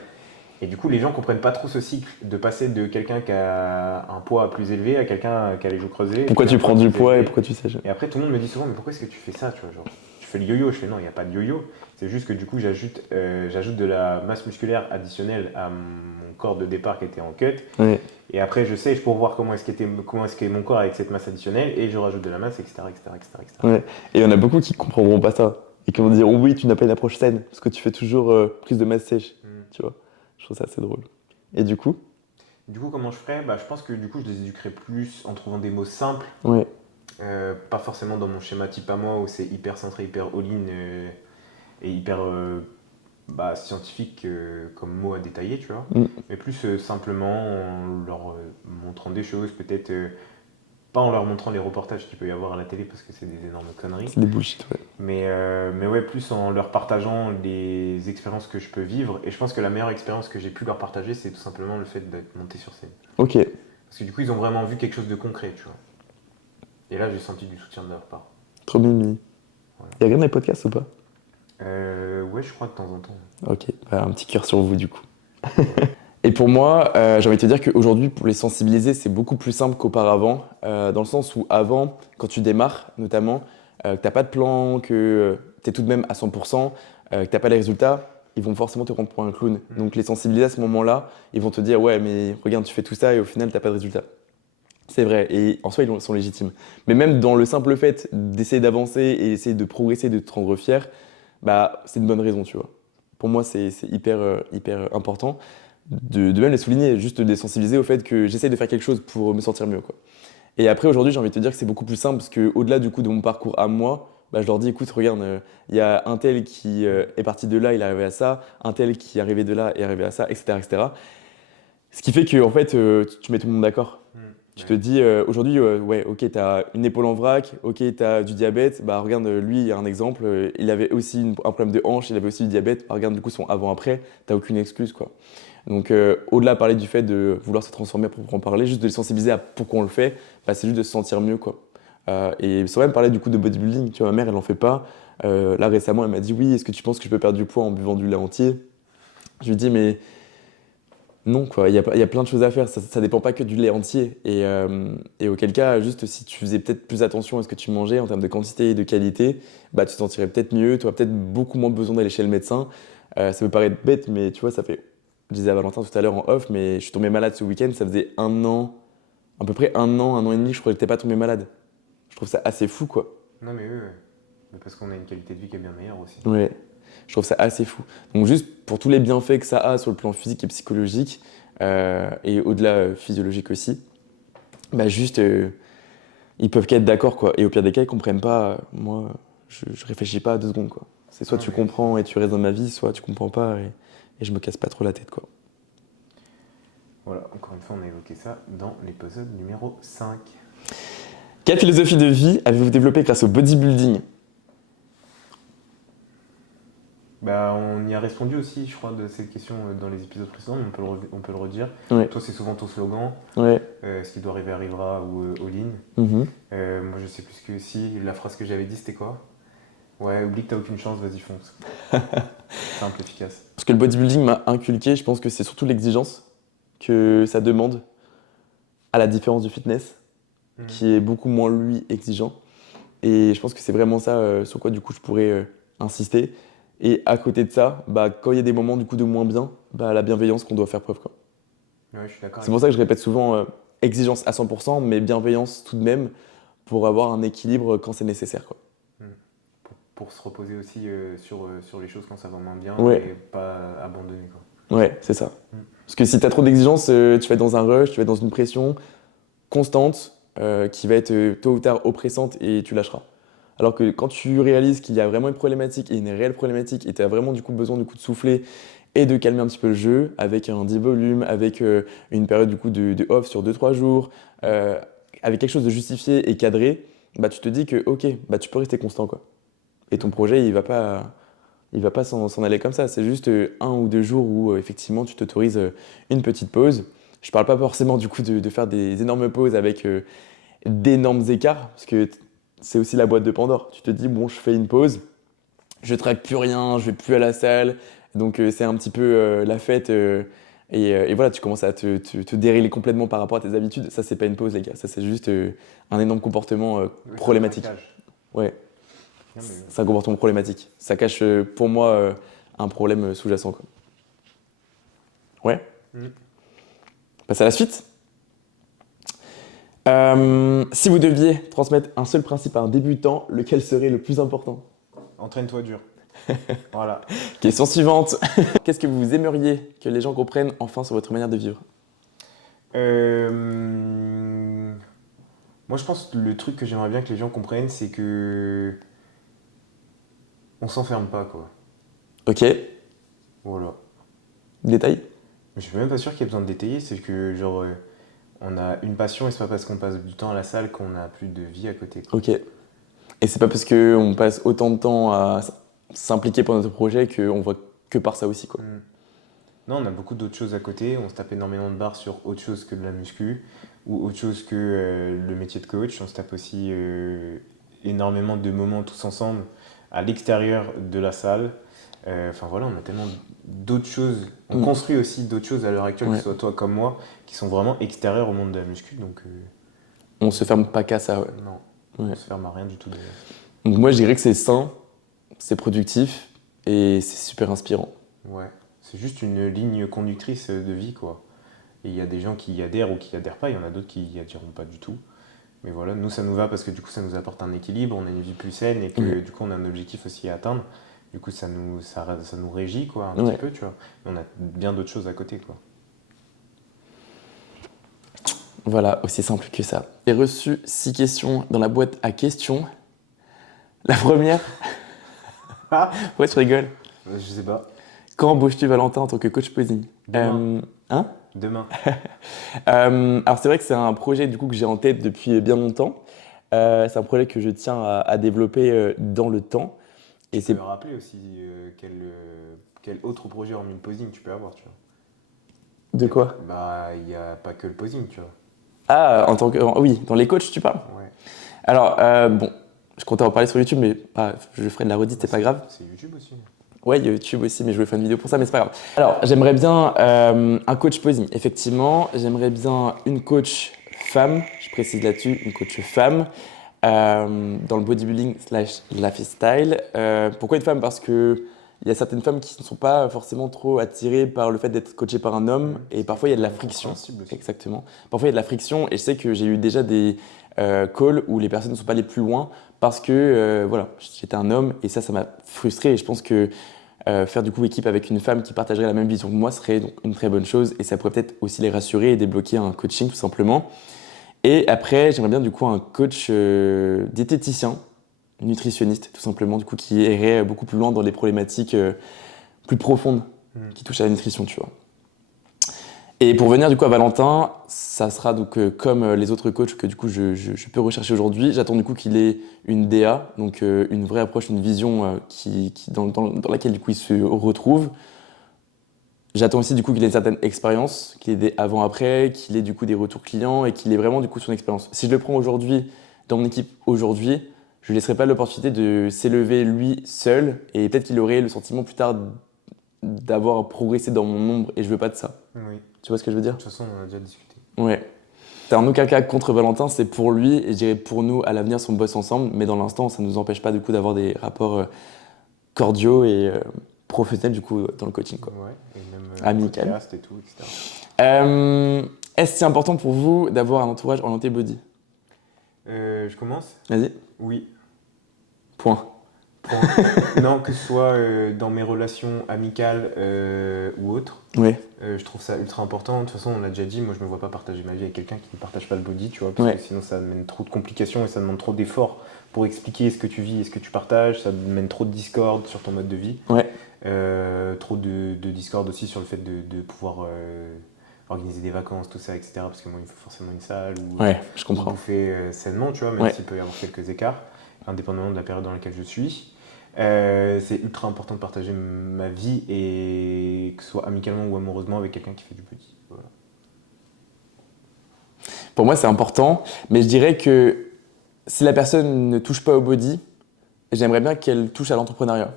Et du coup, les gens comprennent pas trop ce cycle de passer de quelqu'un qui a un poids plus élevé à quelqu'un qui a les joues creusées. Pourquoi puis tu un prends poids du plus poids et élevé. pourquoi tu sèches? Et après, tout le monde me dit souvent, mais pourquoi est-ce que tu fais ça, tu vois, genre, tu fais le yo-yo. Je fais non, il n'y a pas de yo-yo. C'est juste que du coup, j'ajoute de la masse musculaire additionnelle à mon corps de départ qui était en cut. Ouais. Et après, je sèche pour voir comment est-ce qu'est mon corps avec cette masse additionnelle et je rajoute de la masse, etc., etc., etc., etc. Ouais. Et il y en a beaucoup qui comprendront pas ça et qui vont dire oui, tu n'as pas une approche saine parce que tu fais toujours prise de masse sèche, tu vois. Je trouve ça assez drôle. Et du coup? Du coup, comment je ferais? Je pense que du coup, je les éduquerais plus en trouvant des mots simples. Ouais. Pas forcément dans mon schéma type à moi où c'est hyper centré, hyper all-in et hyper scientifique comme mot à détailler, tu vois. Mm. Mais plus simplement en leur montrant des choses, peut-être pas en leur montrant les reportages qu'il peut y avoir à la télé parce que c'est des énormes conneries, C'est des bullshit, ouais. mais ouais, plus en leur partageant les expériences que je peux vivre. Et je pense que la meilleure expérience que j'ai pu leur partager, c'est tout simplement le fait d'être monté sur scène. Ok. Parce que du coup, ils ont vraiment vu quelque chose de concret, tu vois. Et là, j'ai senti du soutien de leur part. Trop mimi. Voilà. Il regarde mes podcasts ou pas? Ouais, je crois de temps en temps. Ok, bah, un petit cœur sur vous du coup. Et pour moi, j'ai envie de te dire qu'aujourd'hui, pour les sensibiliser, c'est beaucoup plus simple qu'auparavant, dans le sens où avant, quand tu démarres notamment, que tu n'as pas de plan, que tu es tout de même à 100%, que tu n'as pas les résultats, ils vont forcément te prendre pour un clown. Donc les sensibiliser à ce moment-là, ils vont te dire ouais mais regarde tu fais tout ça et au final tu n'as pas de résultat. C'est vrai, et en soi ils sont légitimes. Mais même dans le simple fait d'essayer d'avancer et essayer de progresser, de te rendre fier, bah, c'est une bonne raison, tu vois. Pour moi, c'est hyper important. de même les souligner, juste de les sensibiliser au fait que j'essaye de faire quelque chose pour me sentir mieux, quoi. Et après, aujourd'hui, j'ai envie de te dire que c'est beaucoup plus simple parce qu'au-delà du coup de mon parcours à moi, bah, je leur dis, écoute, regarde, il y a un tel qui est parti de là, il est arrivé à ça, un tel qui est arrivé de là est arrivé à ça, etc., etc. Ce qui fait que, en fait, tu mets tout le monde d'accord. Tu te Ouais. dis, aujourd'hui, ouais, ok, t'as une épaule en vrac, ok, t'as du diabète, bah regarde, lui, il y a un exemple, il avait aussi un problème de hanche, il avait aussi du diabète, bah, regarde du coup son avant-après, t'as aucune excuse, quoi. Donc, au-delà de parler du fait de vouloir se transformer pour en parler, juste de les sensibiliser à pourquoi on le fait, bah, c'est juste de se sentir mieux, quoi. Et c'est vrai, me parler du coup de bodybuilding, tu vois, ma mère, elle en fait pas. Là, récemment, elle m'a dit, oui, est-ce que tu penses que je peux perdre du poids en buvant du lait entier? Je lui dis, mais non, quoi, il y a plein de choses à faire, ça dépend pas que du lait entier. Et auquel cas, juste si tu faisais peut-être plus attention à ce que tu mangeais en termes de quantité et de qualité, bah tu te sentirais peut-être mieux, tu auras peut-être beaucoup moins besoin d'aller chez le médecin. Ça peut paraître bête, mais tu vois, ça fait. Je disais à Valentin tout à l'heure en off, mais je suis tombé malade ce week-end, ça faisait un an, à peu près un an et demi, je crois que j'étais pas tombé malade. Je trouve ça assez fou, quoi. Non, mais oui, ouais. Mais parce qu'on a une qualité de vie qui est bien meilleure aussi. Ouais, je trouve ça assez fou. Donc juste pour tous les bienfaits que ça a sur le plan physique et psychologique, et au-delà physiologique aussi, bah juste ils peuvent qu'être d'accord quoi. Et au pire des cas ils comprennent pas. Moi je réfléchis pas à 2 secondes quoi. C'est soit Non, tu mais comprends et tu restes dans ma vie, soit tu comprends pas et je me casse pas trop la tête quoi. voilà, encore une fois, on a évoqué ça dans l'épisode numéro 5. Quelle philosophie de vie avez-vous développée grâce au bodybuilding? Bah, on y a répondu aussi, je crois, de cette question dans les épisodes précédents, mais on peut le redire. Ouais, Toi, c'est souvent ton slogan, ouais. ce qui doit arriver arrivera ou all-in. Mhm. Moi, je sais plus que si, la phrase que j'avais dit, c'était quoi? Ouais, oublie que t'as aucune chance, vas-y, fonce. Simple, efficace. Ce que le bodybuilding m'a inculqué, je pense que c'est surtout l'exigence que ça demande, à la différence du fitness, Mhm. qui est beaucoup moins lui exigeant. Et je pense que c'est vraiment ça sur quoi du coup je pourrais insister. Et à côté de ça, bah, quand il y a des moments du coup de moins bien, bah, la bienveillance qu'on doit faire preuve, quoi. Ouais, je suis d'accord C'est avec pour ça ça. que je répète souvent exigence à 100%, mais bienveillance tout de même pour avoir un équilibre quand c'est nécessaire, quoi. Mhm. Pour se reposer aussi sur les choses quand ça va moins bien Ouais, et pas abandonner, quoi. ouais, c'est ça. Mhm. Parce que si tu as trop d'exigences, tu vas être dans un rush, tu vas être dans une pression constante qui va être tôt ou tard oppressante et tu lâcheras. Alors que quand tu réalises qu'il y a vraiment une problématique et une réelle problématique et tu as vraiment du coup besoin du coup de souffler et de calmer un petit peu le jeu avec un dit volume, avec une période du coup de off sur 2 3 jours, euh, avec quelque chose de justifié et cadré, bah tu te dis que ok, bah tu peux rester constant quoi. Et ton projet il va pas s'en aller comme ça. C'est juste 1 ou 2 jours où effectivement tu t'autorises une petite pause. Je parle pas forcément du coup de faire des énormes pauses avec d'énormes écarts, parce que c'est aussi la boîte de Pandore. Tu te dis, bon, je fais une pause, je traque plus rien, je vais plus à la salle, donc c'est un petit peu la fête, et voilà, tu commences à te dériler complètement par rapport à tes habitudes. Ça, c'est pas une pause, les gars, ça, c'est juste un énorme comportement Oui, c'est un problématique. craquage. Ouais, Non, mais, c'est un comportement problématique. Ça cache pour moi un problème sous-jacent, quoi. Ouais, Mhm. on passe à la suite. Si vous deviez transmettre un seul principe à un débutant, lequel serait le plus important? Entraîne-toi dur. Voilà. Question suivante. Qu'est-ce que vous aimeriez que les gens comprennent enfin sur votre manière de vivre? Euh, Moi, je pense que le truc que j'aimerais bien que les gens comprennent, c'est que on s'enferme pas, quoi. Ok, Voilà. détail. Mais je suis même pas sûr qu'il y ait besoin de détailler, c'est que genre on a une passion et c'est pas parce qu'on passe du temps à la salle qu'on a plus de vie à côté, quoi. Ok. Et c'est pas parce qu'on passe autant de temps à s'impliquer pour notre projet qu'on voit que par ça aussi, quoi. Mm. Non, on a beaucoup d'autres choses à côté, on se tape énormément de barres sur autre chose que de la muscu ou autre chose que le métier de coach. On se tape aussi énormément de moments tous ensemble à l'extérieur de la salle. Enfin voilà, on a tellement d'autres choses. On Mm. construit aussi d'autres choses à l'heure actuelle, que ce Ouais. soit toi comme moi, qui sont vraiment extérieures au monde de la muscu. Donc On se ferme pas qu'à ça, ouais. non, on Ouais. se ferme à rien du tout d'ailleurs. Donc moi, je dirais que c'est sain, c'est productif et c'est super inspirant. Ouais, c'est juste une ligne conductrice de vie, quoi. Et il y a des gens qui y adhèrent ou qui y adhèrent pas, il y en a d'autres qui y adhèrent pas du tout. Mais voilà, nous ça nous va parce que du coup ça nous apporte un équilibre, on a une vie plus saine et Ouais. que du coup on a un objectif aussi à atteindre. Du coup ça nous régit, quoi, un petit Ouais. peu, tu vois. Mais on a bien d'autres choses à côté, quoi. Voilà, aussi simple que ça. J'ai reçu 6 questions dans la boîte à questions. La première, Ah, pourquoi tu rigoles? je sais pas. Quand embauches-tu Valentin en tant que coach posing? Demain. Hein? Demain. Alors c'est vrai que c'est un projet du coup que j'ai en tête depuis bien longtemps. C'est un projet que je tiens à développer dans le temps. Et Tu peux c'est rappeler aussi quel autre projet hormis le posing tu peux avoir, tu vois. de quoi? Bah, il n'y a pas que le posing, tu vois. Ah, en tant que... Oui, dans les coachs, tu parles? Ouais. Alors, bon, je comptais en parler sur YouTube, mais je ferai de la redite, c'est pas grave. C'est YouTube aussi. Ouais, il y a YouTube aussi, mais je vais faire une vidéo pour ça, mais c'est pas grave. Alors, j'aimerais bien un coach posing, effectivement. J'aimerais bien une coach femme, je précise là-dessus, une coach femme, dans le bodybuilding slash lifestyle. Pourquoi une femme? Parce que il y a certaines femmes qui ne sont pas forcément trop attirées par le fait d'être coachées par un homme, et parfois il y a de la friction. Aussi. Exactement. Parfois il y a de la friction, et je sais que j'ai eu déjà des calls où les personnes ne sont pas allées plus loin parce que voilà, j'étais un homme, et ça m'a frustré, et je pense que faire du coup équipe avec une femme qui partagerait la même vision que moi serait donc une très bonne chose, et ça pourrait peut-être aussi les rassurer et débloquer un coaching tout simplement. Et après, j'aimerais bien du coup un coach diététicien, nutritionniste tout simplement, du coup qui irait beaucoup plus loin dans les problématiques plus profondes qui touchent à la nutrition, tu vois. Et pour venir du coup à Valentin, ça sera donc comme les autres coachs que du coup je peux rechercher aujourd'hui. J'attends du coup qu'il ait une DA, donc une vraie approche, une vision dans laquelle du coup il se retrouve. J'attends aussi du coup qu'il ait une certaine expérience, qu'il ait des avant-après, qu'il ait du coup des retours clients et qu'il ait vraiment du coup son expérience. Si je le prends aujourd'hui dans mon équipe aujourd'hui, je ne laisserai pas l'opportunité de s'élever lui seul, et peut-être qu'il aurait le sentiment plus tard d'avoir progressé dans mon ombre, et je veux pas de ça. Oui. Tu vois ce que je veux dire? De toute façon, on en a déjà discuté. Ouais. C'est en aucun cas contre Valentin, c'est pour lui, et je dirais pour nous à l'avenir si on bosse ensemble, mais dans l'instant ça ne nous empêche pas du coup d'avoir des rapports cordiaux et professionnels du coup dans le coaching, quoi. Ouais, et même Amical. podcast et tout, etc. Est-ce que c'est important pour vous d'avoir un entourage orienté body? Je commence? Vas-y. Oui. Point. Point. Non, que ce soit dans mes relations amicales ou autres, Oui. je trouve ça ultra important. De toute façon, on l'a déjà dit, moi je me vois pas partager ma vie avec quelqu'un qui ne partage pas le body, tu vois, parce Ouais. que sinon ça amène trop de complications et ça demande trop d'efforts pour expliquer ce que tu vis et ce que tu partages. Ça mène trop de discorde sur ton mode de vie. Ouais. Trop de discorde aussi sur le fait de pouvoir organiser des vacances, tout ça, etc. Parce que moi, il me faut forcément une salle ou Ouais, je comprends. bouffer sainement, tu vois, même Ouais. s'il peut y avoir quelques écarts, indépendamment de la période dans laquelle je suis. C'est ultra important de partager ma vie, et que ce soit amicalement ou amoureusement, avec quelqu'un qui fait du body. Voilà. Pour moi, c'est important, mais je dirais que si la personne ne touche pas au body, j'aimerais bien qu'elle touche à l'entrepreneuriat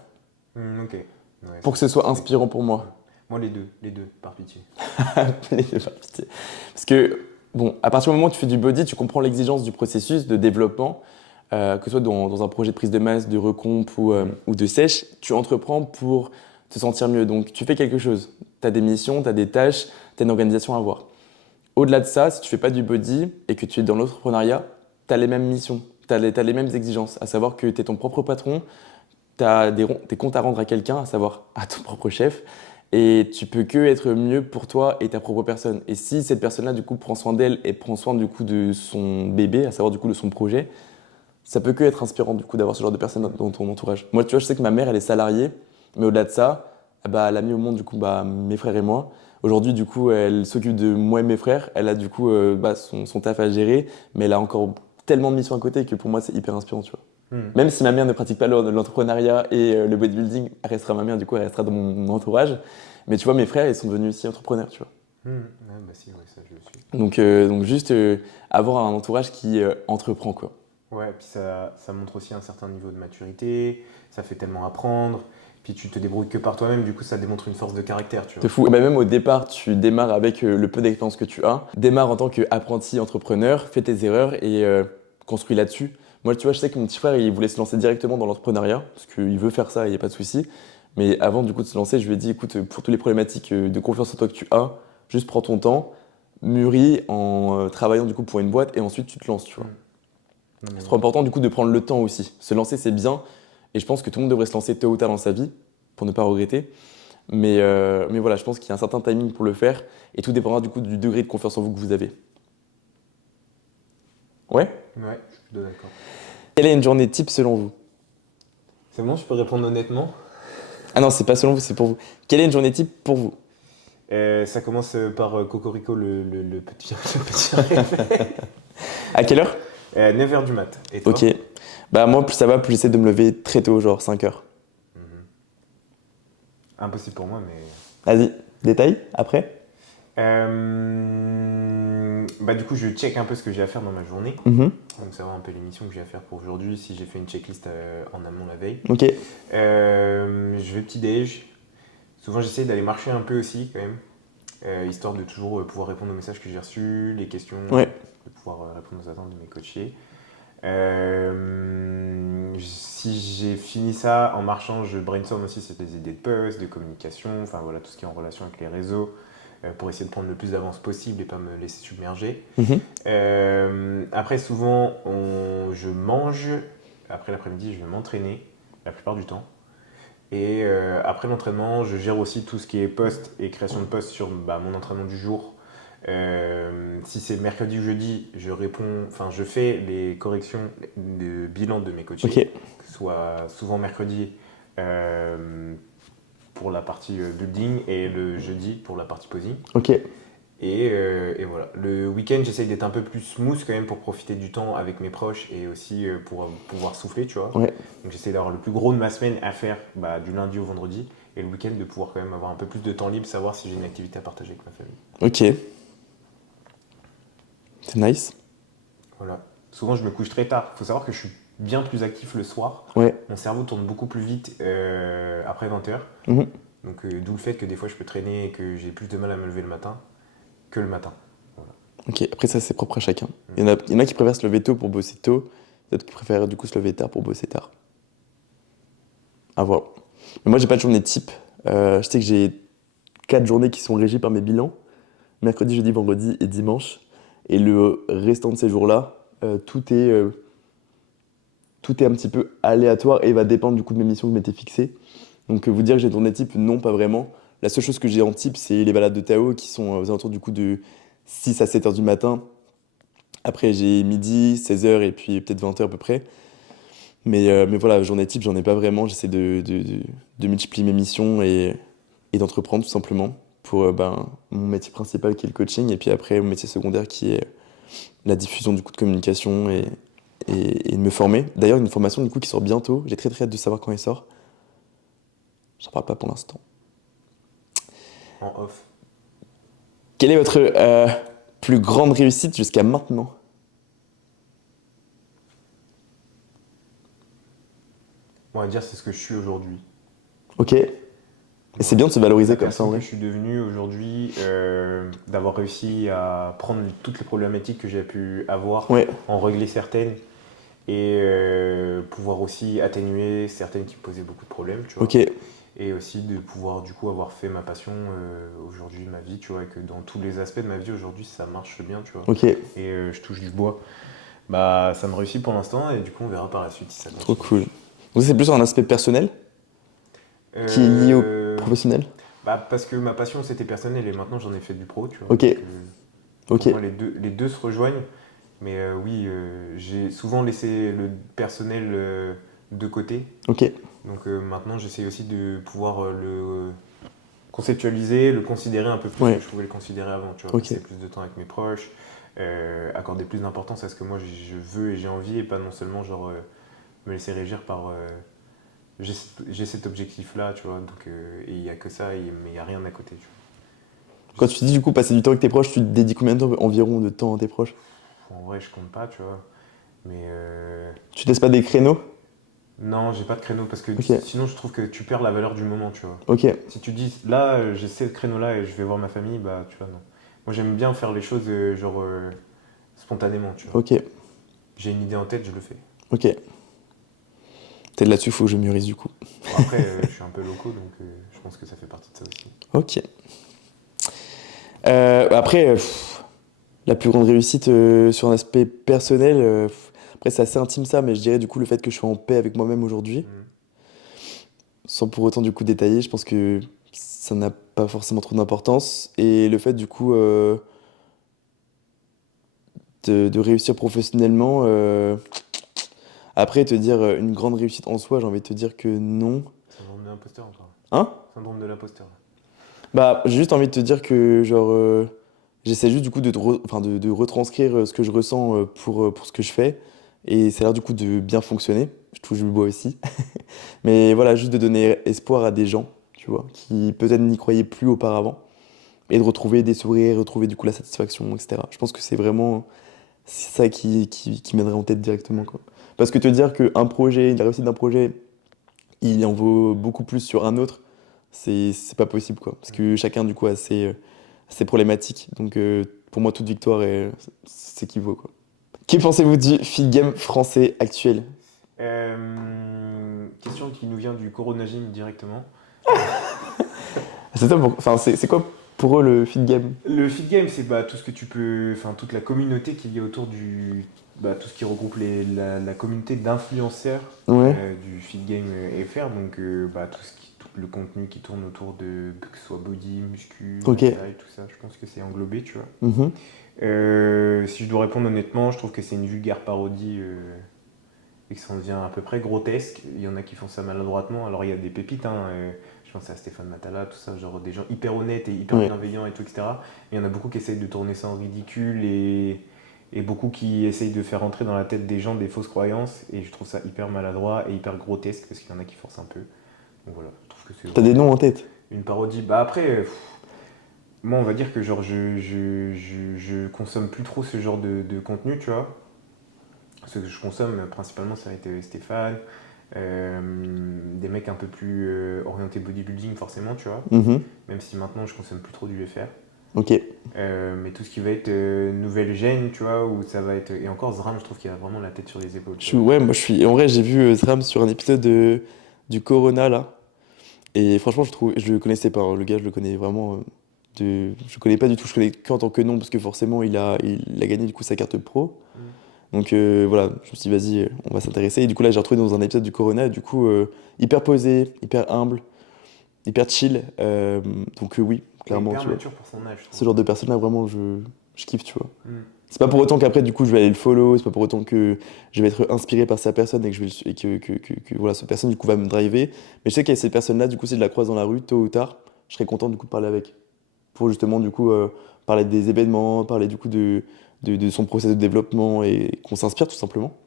Ok. Ouais, pour que ce soit inspirant pour moi. Moi, les deux, par pitié. Les deux, par pitié. Parce que, bon, à partir du moment où tu fais du body, tu comprends l'exigence du processus de développement, que ce soit dans un projet de prise de masse, de recomp ou de sèche, tu entreprends pour te sentir mieux. Donc, tu fais quelque chose. Tu as des missions, tu as des tâches, tu as une organisation à avoir. Au-delà de ça, si tu fais pas du body et que tu es dans l'entrepreneuriat, tu as les mêmes missions, tu as les mêmes exigences, à savoir que tu es ton propre patron, tu as des comptes à rendre à quelqu'un, à savoir à ton propre chef, et tu peux que être mieux pour toi et ta propre personne. Et si cette personne-là, du coup, prend soin d'elle et prend soin, du coup, de son bébé, à savoir, du coup, de son projet, ça peut que être inspirant, du coup, d'avoir ce genre de personne dans ton entourage. Moi, tu vois, je sais que ma mère, elle est salariée, mais au-delà de ça, bah, elle a mis au monde, du coup, bah, mes frères et moi. Aujourd'hui, du coup, elle s'occupe de moi et mes frères. Elle a, du coup, bah, son taf à gérer, mais elle a encore tellement de missions à côté que pour moi, c'est hyper inspirant, tu vois. Même si ma mère ne pratique pas l'entrepreneuriat et le bodybuilding, elle restera ma mère, du coup, elle restera dans mon entourage. Mais tu vois, mes frères, ils sont devenus aussi entrepreneurs, tu vois. Ouais, bah si, ouais, ça je le suis. Donc juste avoir un entourage qui entreprend, quoi. Ouais, puis ça montre aussi un certain niveau de maturité, ça fait tellement apprendre, puis tu te débrouilles que par toi-même, du coup ça démontre une force de caractère, tu C'est vois. fou. Bah, même au départ, tu démarres avec le peu d'expérience que tu as. Démarre en tant qu'apprenti entrepreneur, fais tes erreurs et construis là-dessus. Moi, tu vois, je sais que mon petit frère, il voulait se lancer directement dans l'entrepreneuriat, parce qu'il veut faire ça, il n'y a pas de souci. Mais avant, du coup, de se lancer, je lui ai dit, écoute, pour toutes les problématiques de confiance en toi que tu as, juste prends ton temps, mûris en travaillant, du coup, pour une boîte, et ensuite, tu te lances, tu vois. Non, mais C'est trop important, du coup, de prendre le temps aussi. Se lancer, c'est bien, et je pense que tout le monde devrait se lancer tôt ou tard dans sa vie, pour ne pas regretter. Mais voilà, je pense qu'il y a un certain timing pour le faire, et tout dépendra, du coup, du degré de confiance en vous que vous avez. Ouais. Ouais, je suis plutôt d'accord. Quelle est une journée type selon vous? C'est bon, je peux répondre honnêtement? Ah non, c'est pas selon vous, c'est pour vous. Quelle est une journée type pour vous? Ça commence par Cocorico, le petit, le petit réveil. À quelle heure? 9h du mat. Et Ok. toi? Bah moi, plus ça va, plus j'essaie de me lever très tôt, genre 5 heures. Mhm. Impossible pour moi, mais. Vas-y, détail après? Bah, du coup, je check un peu ce que j'ai à faire dans ma journée. Mhm. Donc, savoir un peu les missions que j'ai à faire pour aujourd'hui, si j'ai fait une checklist en amont la veille. Ok. Je vais petit-déj. Souvent, j'essaie d'aller marcher un peu aussi, quand même. Histoire de toujours pouvoir répondre aux messages que j'ai reçus, les questions, Ouais. de pouvoir répondre aux attentes de mes coachés. Si j'ai fini ça en marchant, je brainstorm aussi sur des idées de post, de communication, enfin voilà, tout ce qui est en relation avec les réseaux, pour essayer de prendre le plus d'avance possible et pas me laisser submerger. Mhm. Après, souvent, je mange. Après l'après-midi, je vais m'entraîner, la plupart du temps. Et après l'entraînement, je gère aussi tout ce qui est post et création de post sur mon entraînement du jour. Si c'est mercredi ou jeudi, je fais les corrections de bilan de mes coachés, Ok. que ce soit souvent mercredi pour la partie building et le jeudi pour la partie posing. Ok. Et voilà. Le week-end, j'essaye d'être un peu plus smooth quand même pour profiter du temps avec mes proches et aussi pour pouvoir souffler, tu vois. Ouais. Donc j'essaie d'avoir le plus gros de ma semaine à faire du lundi au vendredi et le week-end de pouvoir quand même avoir un peu plus de temps libre, savoir si j'ai une activité à partager avec ma famille. Ok. C'est nice. Voilà. Souvent, je me couche très tard. Il faut savoir que je suis bien plus actif le soir. Ouais. Mon cerveau tourne beaucoup plus vite après 20h. Mhm. Donc d'où le fait que des fois, je peux traîner et que j'ai plus de mal à me lever le matin que le matin. Voilà. Ok. Après, ça, c'est propre à chacun. Il y en a qui préfèrent se lever tôt pour bosser tôt, d'autres qui préfèrent du coup se lever tard pour bosser tard. À voir. Mais moi, j'ai pas de journée type. Je sais que j'ai 4 journées qui sont régies par mes bilans. Mercredi, jeudi, vendredi et dimanche. Et le restant de ces jours-là, tout est un petit peu aléatoire et va dépendre du coup de mes missions que je m'étais fixées. Donc vous dire que j'ai une journée type, non, pas vraiment. La seule chose que j'ai en type, c'est les balades de Tao qui sont aux alentours du coup de 6 à 7 heures du matin. Après, j'ai midi, 16 heures et puis peut-être 20 heures à peu près. Mais voilà, journée type, j'en ai pas vraiment. J'essaie de multiplier mes missions et d'entreprendre tout simplement pour mon métier principal qui est le coaching et puis après mon métier secondaire qui est la diffusion du coup de communication et de me former. D'ailleurs, une formation du coup qui sort bientôt. J'ai très très hâte de savoir quand elle sort. J'en parle pas pour l'instant. En off. Quelle est votre plus grande réussite jusqu'à maintenant? On va dire c'est ce que je suis aujourd'hui. Ok. Et c'est bien de se valoriser La comme ça en personne que vrai. je suis devenu aujourd'hui, d'avoir réussi à prendre toutes les problématiques que j'ai pu avoir, Ouais. en régler certaines et pouvoir aussi atténuer certaines qui me posaient beaucoup de problèmes, tu vois. Ok. Et aussi de pouvoir du coup avoir fait ma passion aujourd'hui, ma vie, tu vois, et que dans tous les aspects de ma vie aujourd'hui ça marche bien, tu vois. Ok. Et je touche du bois. Bah ça me réussit pour l'instant et du coup on verra par la suite si ça Trop continue. cool. Donc c'est plus un aspect personnel qui est lié au professionnel? Parce que ma passion c'était personnel et maintenant j'en ai fait du pro, tu vois. Ok. Donc, Ok. pour moi les deux se rejoignent. Mais oui, j'ai souvent laissé le personnel de côté. Ok. Donc maintenant j'essaie aussi de pouvoir le conceptualiser, le considérer un peu plus Ouais. que je pouvais le considérer avant. Tu vois, Ok. passer plus de temps avec mes proches, accorder plus d'importance à ce que moi je veux et j'ai envie et pas non seulement genre me laisser régir par j'ai cet objectif-là, tu vois, donc, et il n'y a que ça, mais il n'y a rien à côté. Tu Quand tu dis du coup passer du temps avec tes proches, tu te dédies combien de temps environ de temps à tes proches? vois. En vrai, je compte pas, tu vois, mais Tu te laisses pas des créneaux? non, j'ai pas de créneau parce que Ok. sinon je trouve que tu perds la valeur du moment, tu vois. Ok. Si tu dis là, j'ai ce créneau-là et je vais voir ma famille, bah tu vois, non. Moi j'aime bien faire les choses spontanément, tu vois. Ok. J'ai une idée en tête, je le fais. Ok. Peut-être là-dessus, faut que je mûrisse du coup. Bon, après, je suis un peu loco, donc je pense que ça fait partie de ça aussi. Ok. Après, la plus grande réussite sur un aspect personnel, après c'est assez intime ça, mais je dirais du coup le fait que je sois en paix avec moi-même aujourd'hui, Mhm. sans pour autant du coup détailler, je pense que ça n'a pas forcément trop d'importance. Et le fait du coup de réussir professionnellement, après te dire une grande réussite en soi, j'ai envie de te dire que non. Syndrome de l'imposteur encore. Hein? Syndrome de l'imposteur. Bah, j'ai juste envie de te dire que, genre, j'essaie juste du coup enfin, de retranscrire ce que je ressens pour ce que je fais. Et ça a l'air du coup de bien fonctionner. Je touche du bois aussi. Mais voilà, juste de donner espoir à des gens, tu vois, qui peut-être n'y croyaient plus auparavant. Et de retrouver des sourires, retrouver du coup la satisfaction, etc. Je pense que c'est vraiment ça qui m'aiderait en tête directement, quoi. Parce que te dire qu'un projet, la réussite d'un projet, il en vaut beaucoup plus sur un autre, c'est pas possible, quoi. Parce que chacun, du coup, a ses problématiques. Donc, pour moi, toute victoire c'est ce qu'il vaut, quoi. Que pensez-vous du feed game français actuel? Question qui nous vient du Corona Gym directement. C'est ça enfin, c'est quoi pour eux le feed game? Le feed game, c'est bah, tout ce que tu peux, enfin toute la communauté qu'il y a autour du, bah, tout ce qui regroupe la communauté d'influenceurs Ouais, du feed game FR, donc bah, tout le contenu qui tourne autour de que ce soit body, muscu, ok. lifestyle, tout ça, je pense que c'est englobé, tu vois. Mhm. Si je dois répondre honnêtement, je trouve que c'est une vulgaire parodie et que ça en devient à peu près grotesque. Il y en a qui font ça maladroitement, alors il y a des pépites, hein, je pense à Stéphane Matala, tout ça, genre des gens hyper honnêtes et hyper Ouais. bienveillants et tout, etc. Mais il y en a beaucoup qui essayent de tourner ça en ridicule et beaucoup qui essayent de faire entrer dans la tête des gens des fausses croyances. Et je trouve ça hyper maladroit et hyper grotesque parce qu'il y en a qui forcent un peu. Donc voilà, je trouve que c'est T'as des vraiment noms en tête? une parodie. Bah après, moi on va dire que genre je consomme plus trop ce genre de contenu, tu vois. Ce que je consomme principalement, ça va être Stéphane, des mecs un peu plus orientés bodybuilding forcément, tu vois. Mhm. Même si maintenant je consomme plus trop du FR. Ok. Mais tout ce qui va être nouvelle gêne, tu vois, où ça va être. Et encore, Zram, je trouve qu'il a vraiment la tête sur les épaules, tu vois. Ouais, moi je suis. En vrai, j'ai vu Zram sur un épisode du Corona là. Et franchement, je le connaissais pas, hein. Le gars, je le connais vraiment. Je connais pas du tout. Je connais qu'en tant que nom parce que forcément, il a gagné du coup sa carte pro. Mm. Donc voilà, je me suis dit, vas-y, on va s'intéresser. Et du coup, là, j'ai retrouvé dans un épisode du Corona, du coup, hyper posé, hyper humble, hyper chill. Donc oui, Et clairement, hyper tu vois. mature pour son âge, je Ce trouve. genre de personne-là, vraiment, je kiffe, tu vois. Mm. C'est pas pour autant qu'après, du coup, je vais aller le follow, c'est pas pour autant que je vais être inspiré par sa personne et que, je vais et voilà, cette personne, du coup, va me driver. Mais je sais qu'il y a cette personne-là, du coup, si je la croise dans la rue, tôt ou tard, je serais content, du coup, de parler avec. Pour justement, du coup, parler des événements, parler, du coup, de son process de développement et qu'on s'inspire, tout simplement.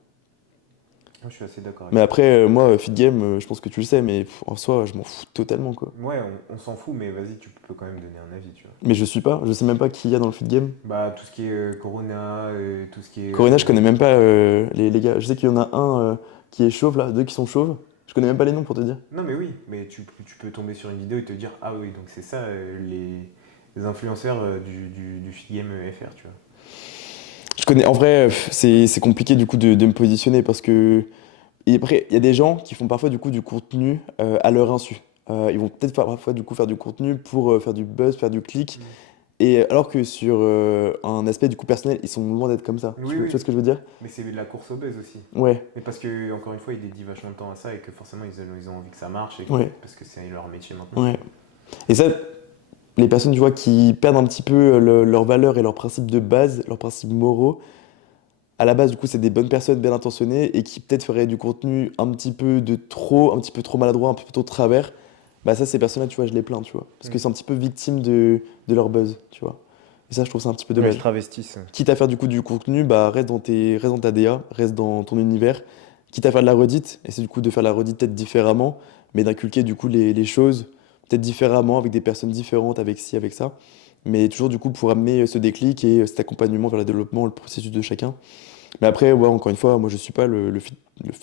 Moi, je suis assez d'accord avec Mais ça. après, moi, feed game, je pense que tu le sais, mais en soi, je m'en fous totalement, quoi. Ouais, on s'en fout, mais vas-y, tu peux quand même donner un avis, tu vois. Mais je sais même pas qui y a dans le feed game. Bah, tout ce qui est Corona, tout ce qui est. Corina, je connais même pas les gars. Je sais qu'il y en a un qui est chauve, là, deux qui sont chauves. Je connais même pas les noms pour te dire. Non, mais oui, mais tu peux tomber sur une vidéo et te dire, ah oui, donc c'est ça les influenceurs du feed game FR, tu vois. Je connais, en vrai, c'est compliqué du coup de me positionner parce que. Et après, il y a des gens qui font parfois du coup du contenu à leur insu. Ils vont peut-être parfois du coup faire du contenu pour faire du buzz, faire du clic. Mm. Et alors que sur un aspect du coup personnel, ils sont loin d'être comme ça. Oui, Tu vois oui, ce que je veux dire? mais c'est de la course au buzz aussi. Ouais, Mais parce que, encore une fois, ils dédient vachement de temps à ça et que forcément, ils ont envie que ça marche ouais, parce que c'est leur métier maintenant, tu ouais. vois. Et ça, les personnes, tu vois, qui perdent un petit peu leurs valeurs et leurs principes de base, leurs principes moraux, à la base, du coup, c'est des bonnes personnes bien intentionnées et qui peut-être feraient du contenu un petit peu de trop, un petit peu trop maladroit, un peu trop de travers. Bah ça, ces personnes-là, tu vois, je les plains, tu vois. Parce que Mm. c'est un petit peu victime de leur buzz, tu vois. Et ça, je trouve ça un petit peu Ouais, ils se dommage. travestissent. Quitte à faire du coup du contenu, bah reste dans ta DA, reste dans ton univers. Quitte à faire de la redite, et c'est du coup de faire la redite peut-être différemment, mais d'inculquer du coup les choses peut-être différemment, avec des personnes différentes, avec ci, avec ça. Mais toujours du coup pour amener ce déclic et cet accompagnement vers le développement, le processus de chacun. Mais après, ouais, encore une fois, moi je suis pas le feed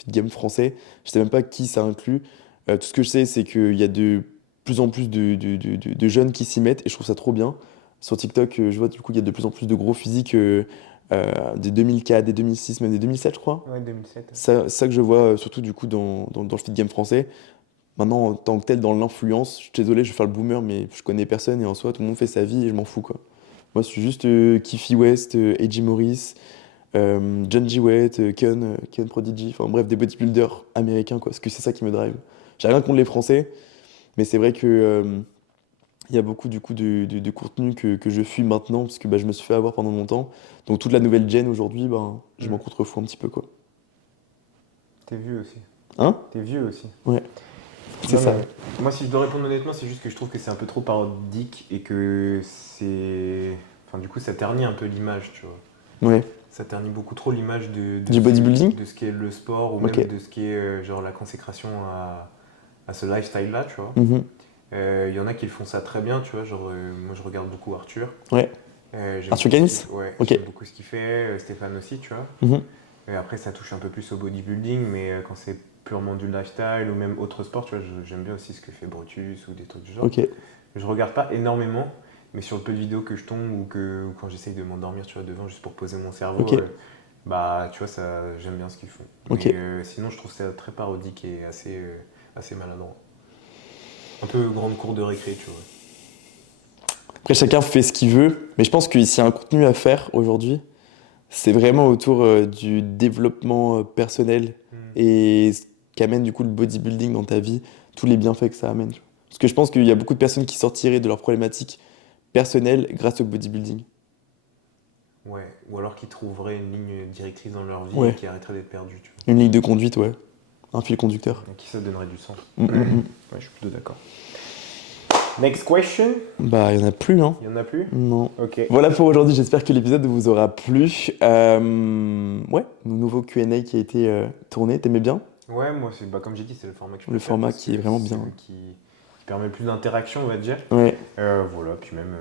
game français, je sais même pas qui ça inclut. Tout ce que je sais, c'est qu'il y a de plus en plus de jeunes qui s'y mettent et je trouve ça trop bien. Sur TikTok, je vois du coup, il y a de plus en plus de gros physiques des 2004, des 2006, même des 2007, je crois. Ouais, 2007. Ça que je vois surtout du coup dans le feed game français. Maintenant, en tant que tel, dans l'influence, je suis désolé, je vais faire le boomer, mais je connais personne et en soi, tout le monde fait sa vie et je m'en fous quoi. Moi, je suis juste Kiffy West, AJ Morris. John G. Wett, Ken Prodigy, enfin bref, des bodybuilders américains, quoi. Parce que c'est ça qui me drive. J'ai rien contre les Français, mais c'est vrai que Il y a beaucoup du coup de contenu que je fuis maintenant parce que je me suis fait avoir pendant longtemps. Donc toute la nouvelle gen aujourd'hui, je m'en contrefous un petit peu quoi. T'es vieux aussi. Hein? T'es vieux aussi. Ouais, c'est Non, ça. mais moi, si je dois répondre honnêtement, c'est juste que je trouve que c'est un peu trop parodique et que c'est. Enfin, du coup, ça ternit un peu l'image, tu vois. Ouais. Ça ternit beaucoup trop l'image Du bodybuilding? de ce qu'est le sport ou Ok. même de ce qu'est genre la consécration à ce lifestyle-là, tu vois. Mhm. Il y en a qui le font ça très bien, tu vois. Genre, moi, je regarde beaucoup Arthur. Ouais. J'aime Arthur beaucoup Gaines? ouais, Ok. j'aime beaucoup ce qu'il fait. Stéphane aussi, tu vois. Mhm. Et après, ça touche un peu plus au bodybuilding, mais quand c'est purement du lifestyle ou même autre sport, tu vois, j'aime bien aussi ce que fait Brutus ou des trucs du genre. Ok. Je regarde pas énormément, mais sur le peu de vidéos que je tombe ou quand j'essaye de m'endormir, tu vois, devant juste pour poser mon cerveau, Ok. tu vois, j'aime bien ce qu'ils font. Ok. Mais sinon, je trouve ça très parodique et assez maladroit. Un peu grande cour de récré, tu vois. Après, chacun fait ce qu'il veut, mais je pense que s'il y a un contenu à faire aujourd'hui, c'est vraiment autour du développement personnel et ce qu'amène du coup le bodybuilding dans ta vie, tous les bienfaits que ça amène. Tu vois. Parce que je pense qu'il y a beaucoup de personnes qui sortiraient de leurs problématiques personnelles grâce au bodybuilding. Ouais, ou alors qu'ils trouveraient une ligne directrice dans leur vie et Ouais, qui arrêteraient d'être perdus, tu vois. une ligne de conduite, ouais, un fil conducteur. Et qui ça donnerait du sens. Mm, mm, mm. Ouais, je suis plutôt d'accord. Next question. Bah, il n'y en a plus, hein. Il y en a plus? Non. Ok. Voilà pour aujourd'hui, j'espère que l'épisode vous aura plu. Ouais, le nouveau Q&A qui a été tourné, t'aimais bien? Ouais, moi, comme j'ai dit, c'est le format que je Le préfère. format Parce qui est que vraiment c'est bien. celui qui permet plus d'interaction, on va dire. Ouais, Voilà, puis même,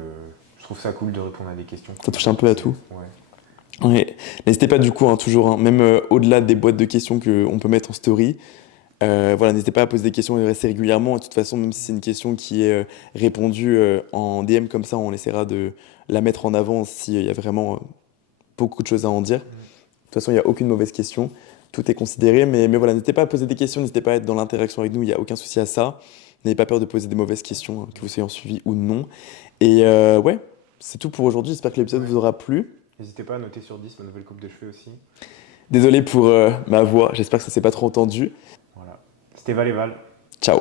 je trouve ça cool de répondre à des questions. ça touche un peu à tout. Ouais. Ouais. N'hésitez pas du coup, hein, toujours, hein, même au-delà des boîtes de questions qu'on peut mettre en story, voilà, n'hésitez pas à poser des questions et rester régulièrement. Et de toute façon, même si c'est une question qui est répondue en DM comme ça, on essaiera de la mettre en avant s'il y a vraiment beaucoup de choses à en dire. De toute façon, il n'y a aucune mauvaise question. Tout est considéré. Mais voilà, n'hésitez pas à poser des questions, n'hésitez pas à être dans l'interaction avec nous, il n'y a aucun souci à ça. N'ayez pas peur de poser des mauvaises questions, hein, que vous soyez en suivi ou non. Et ouais, c'est tout pour aujourd'hui. J'espère que l'épisode Ouais. vous aura plu. N'hésitez pas à noter sur 10 ma nouvelle coupe de cheveux aussi. Désolé pour ma voix, j'espère que ça s'est pas trop entendu. Voilà. C'était Valéval. Ciao.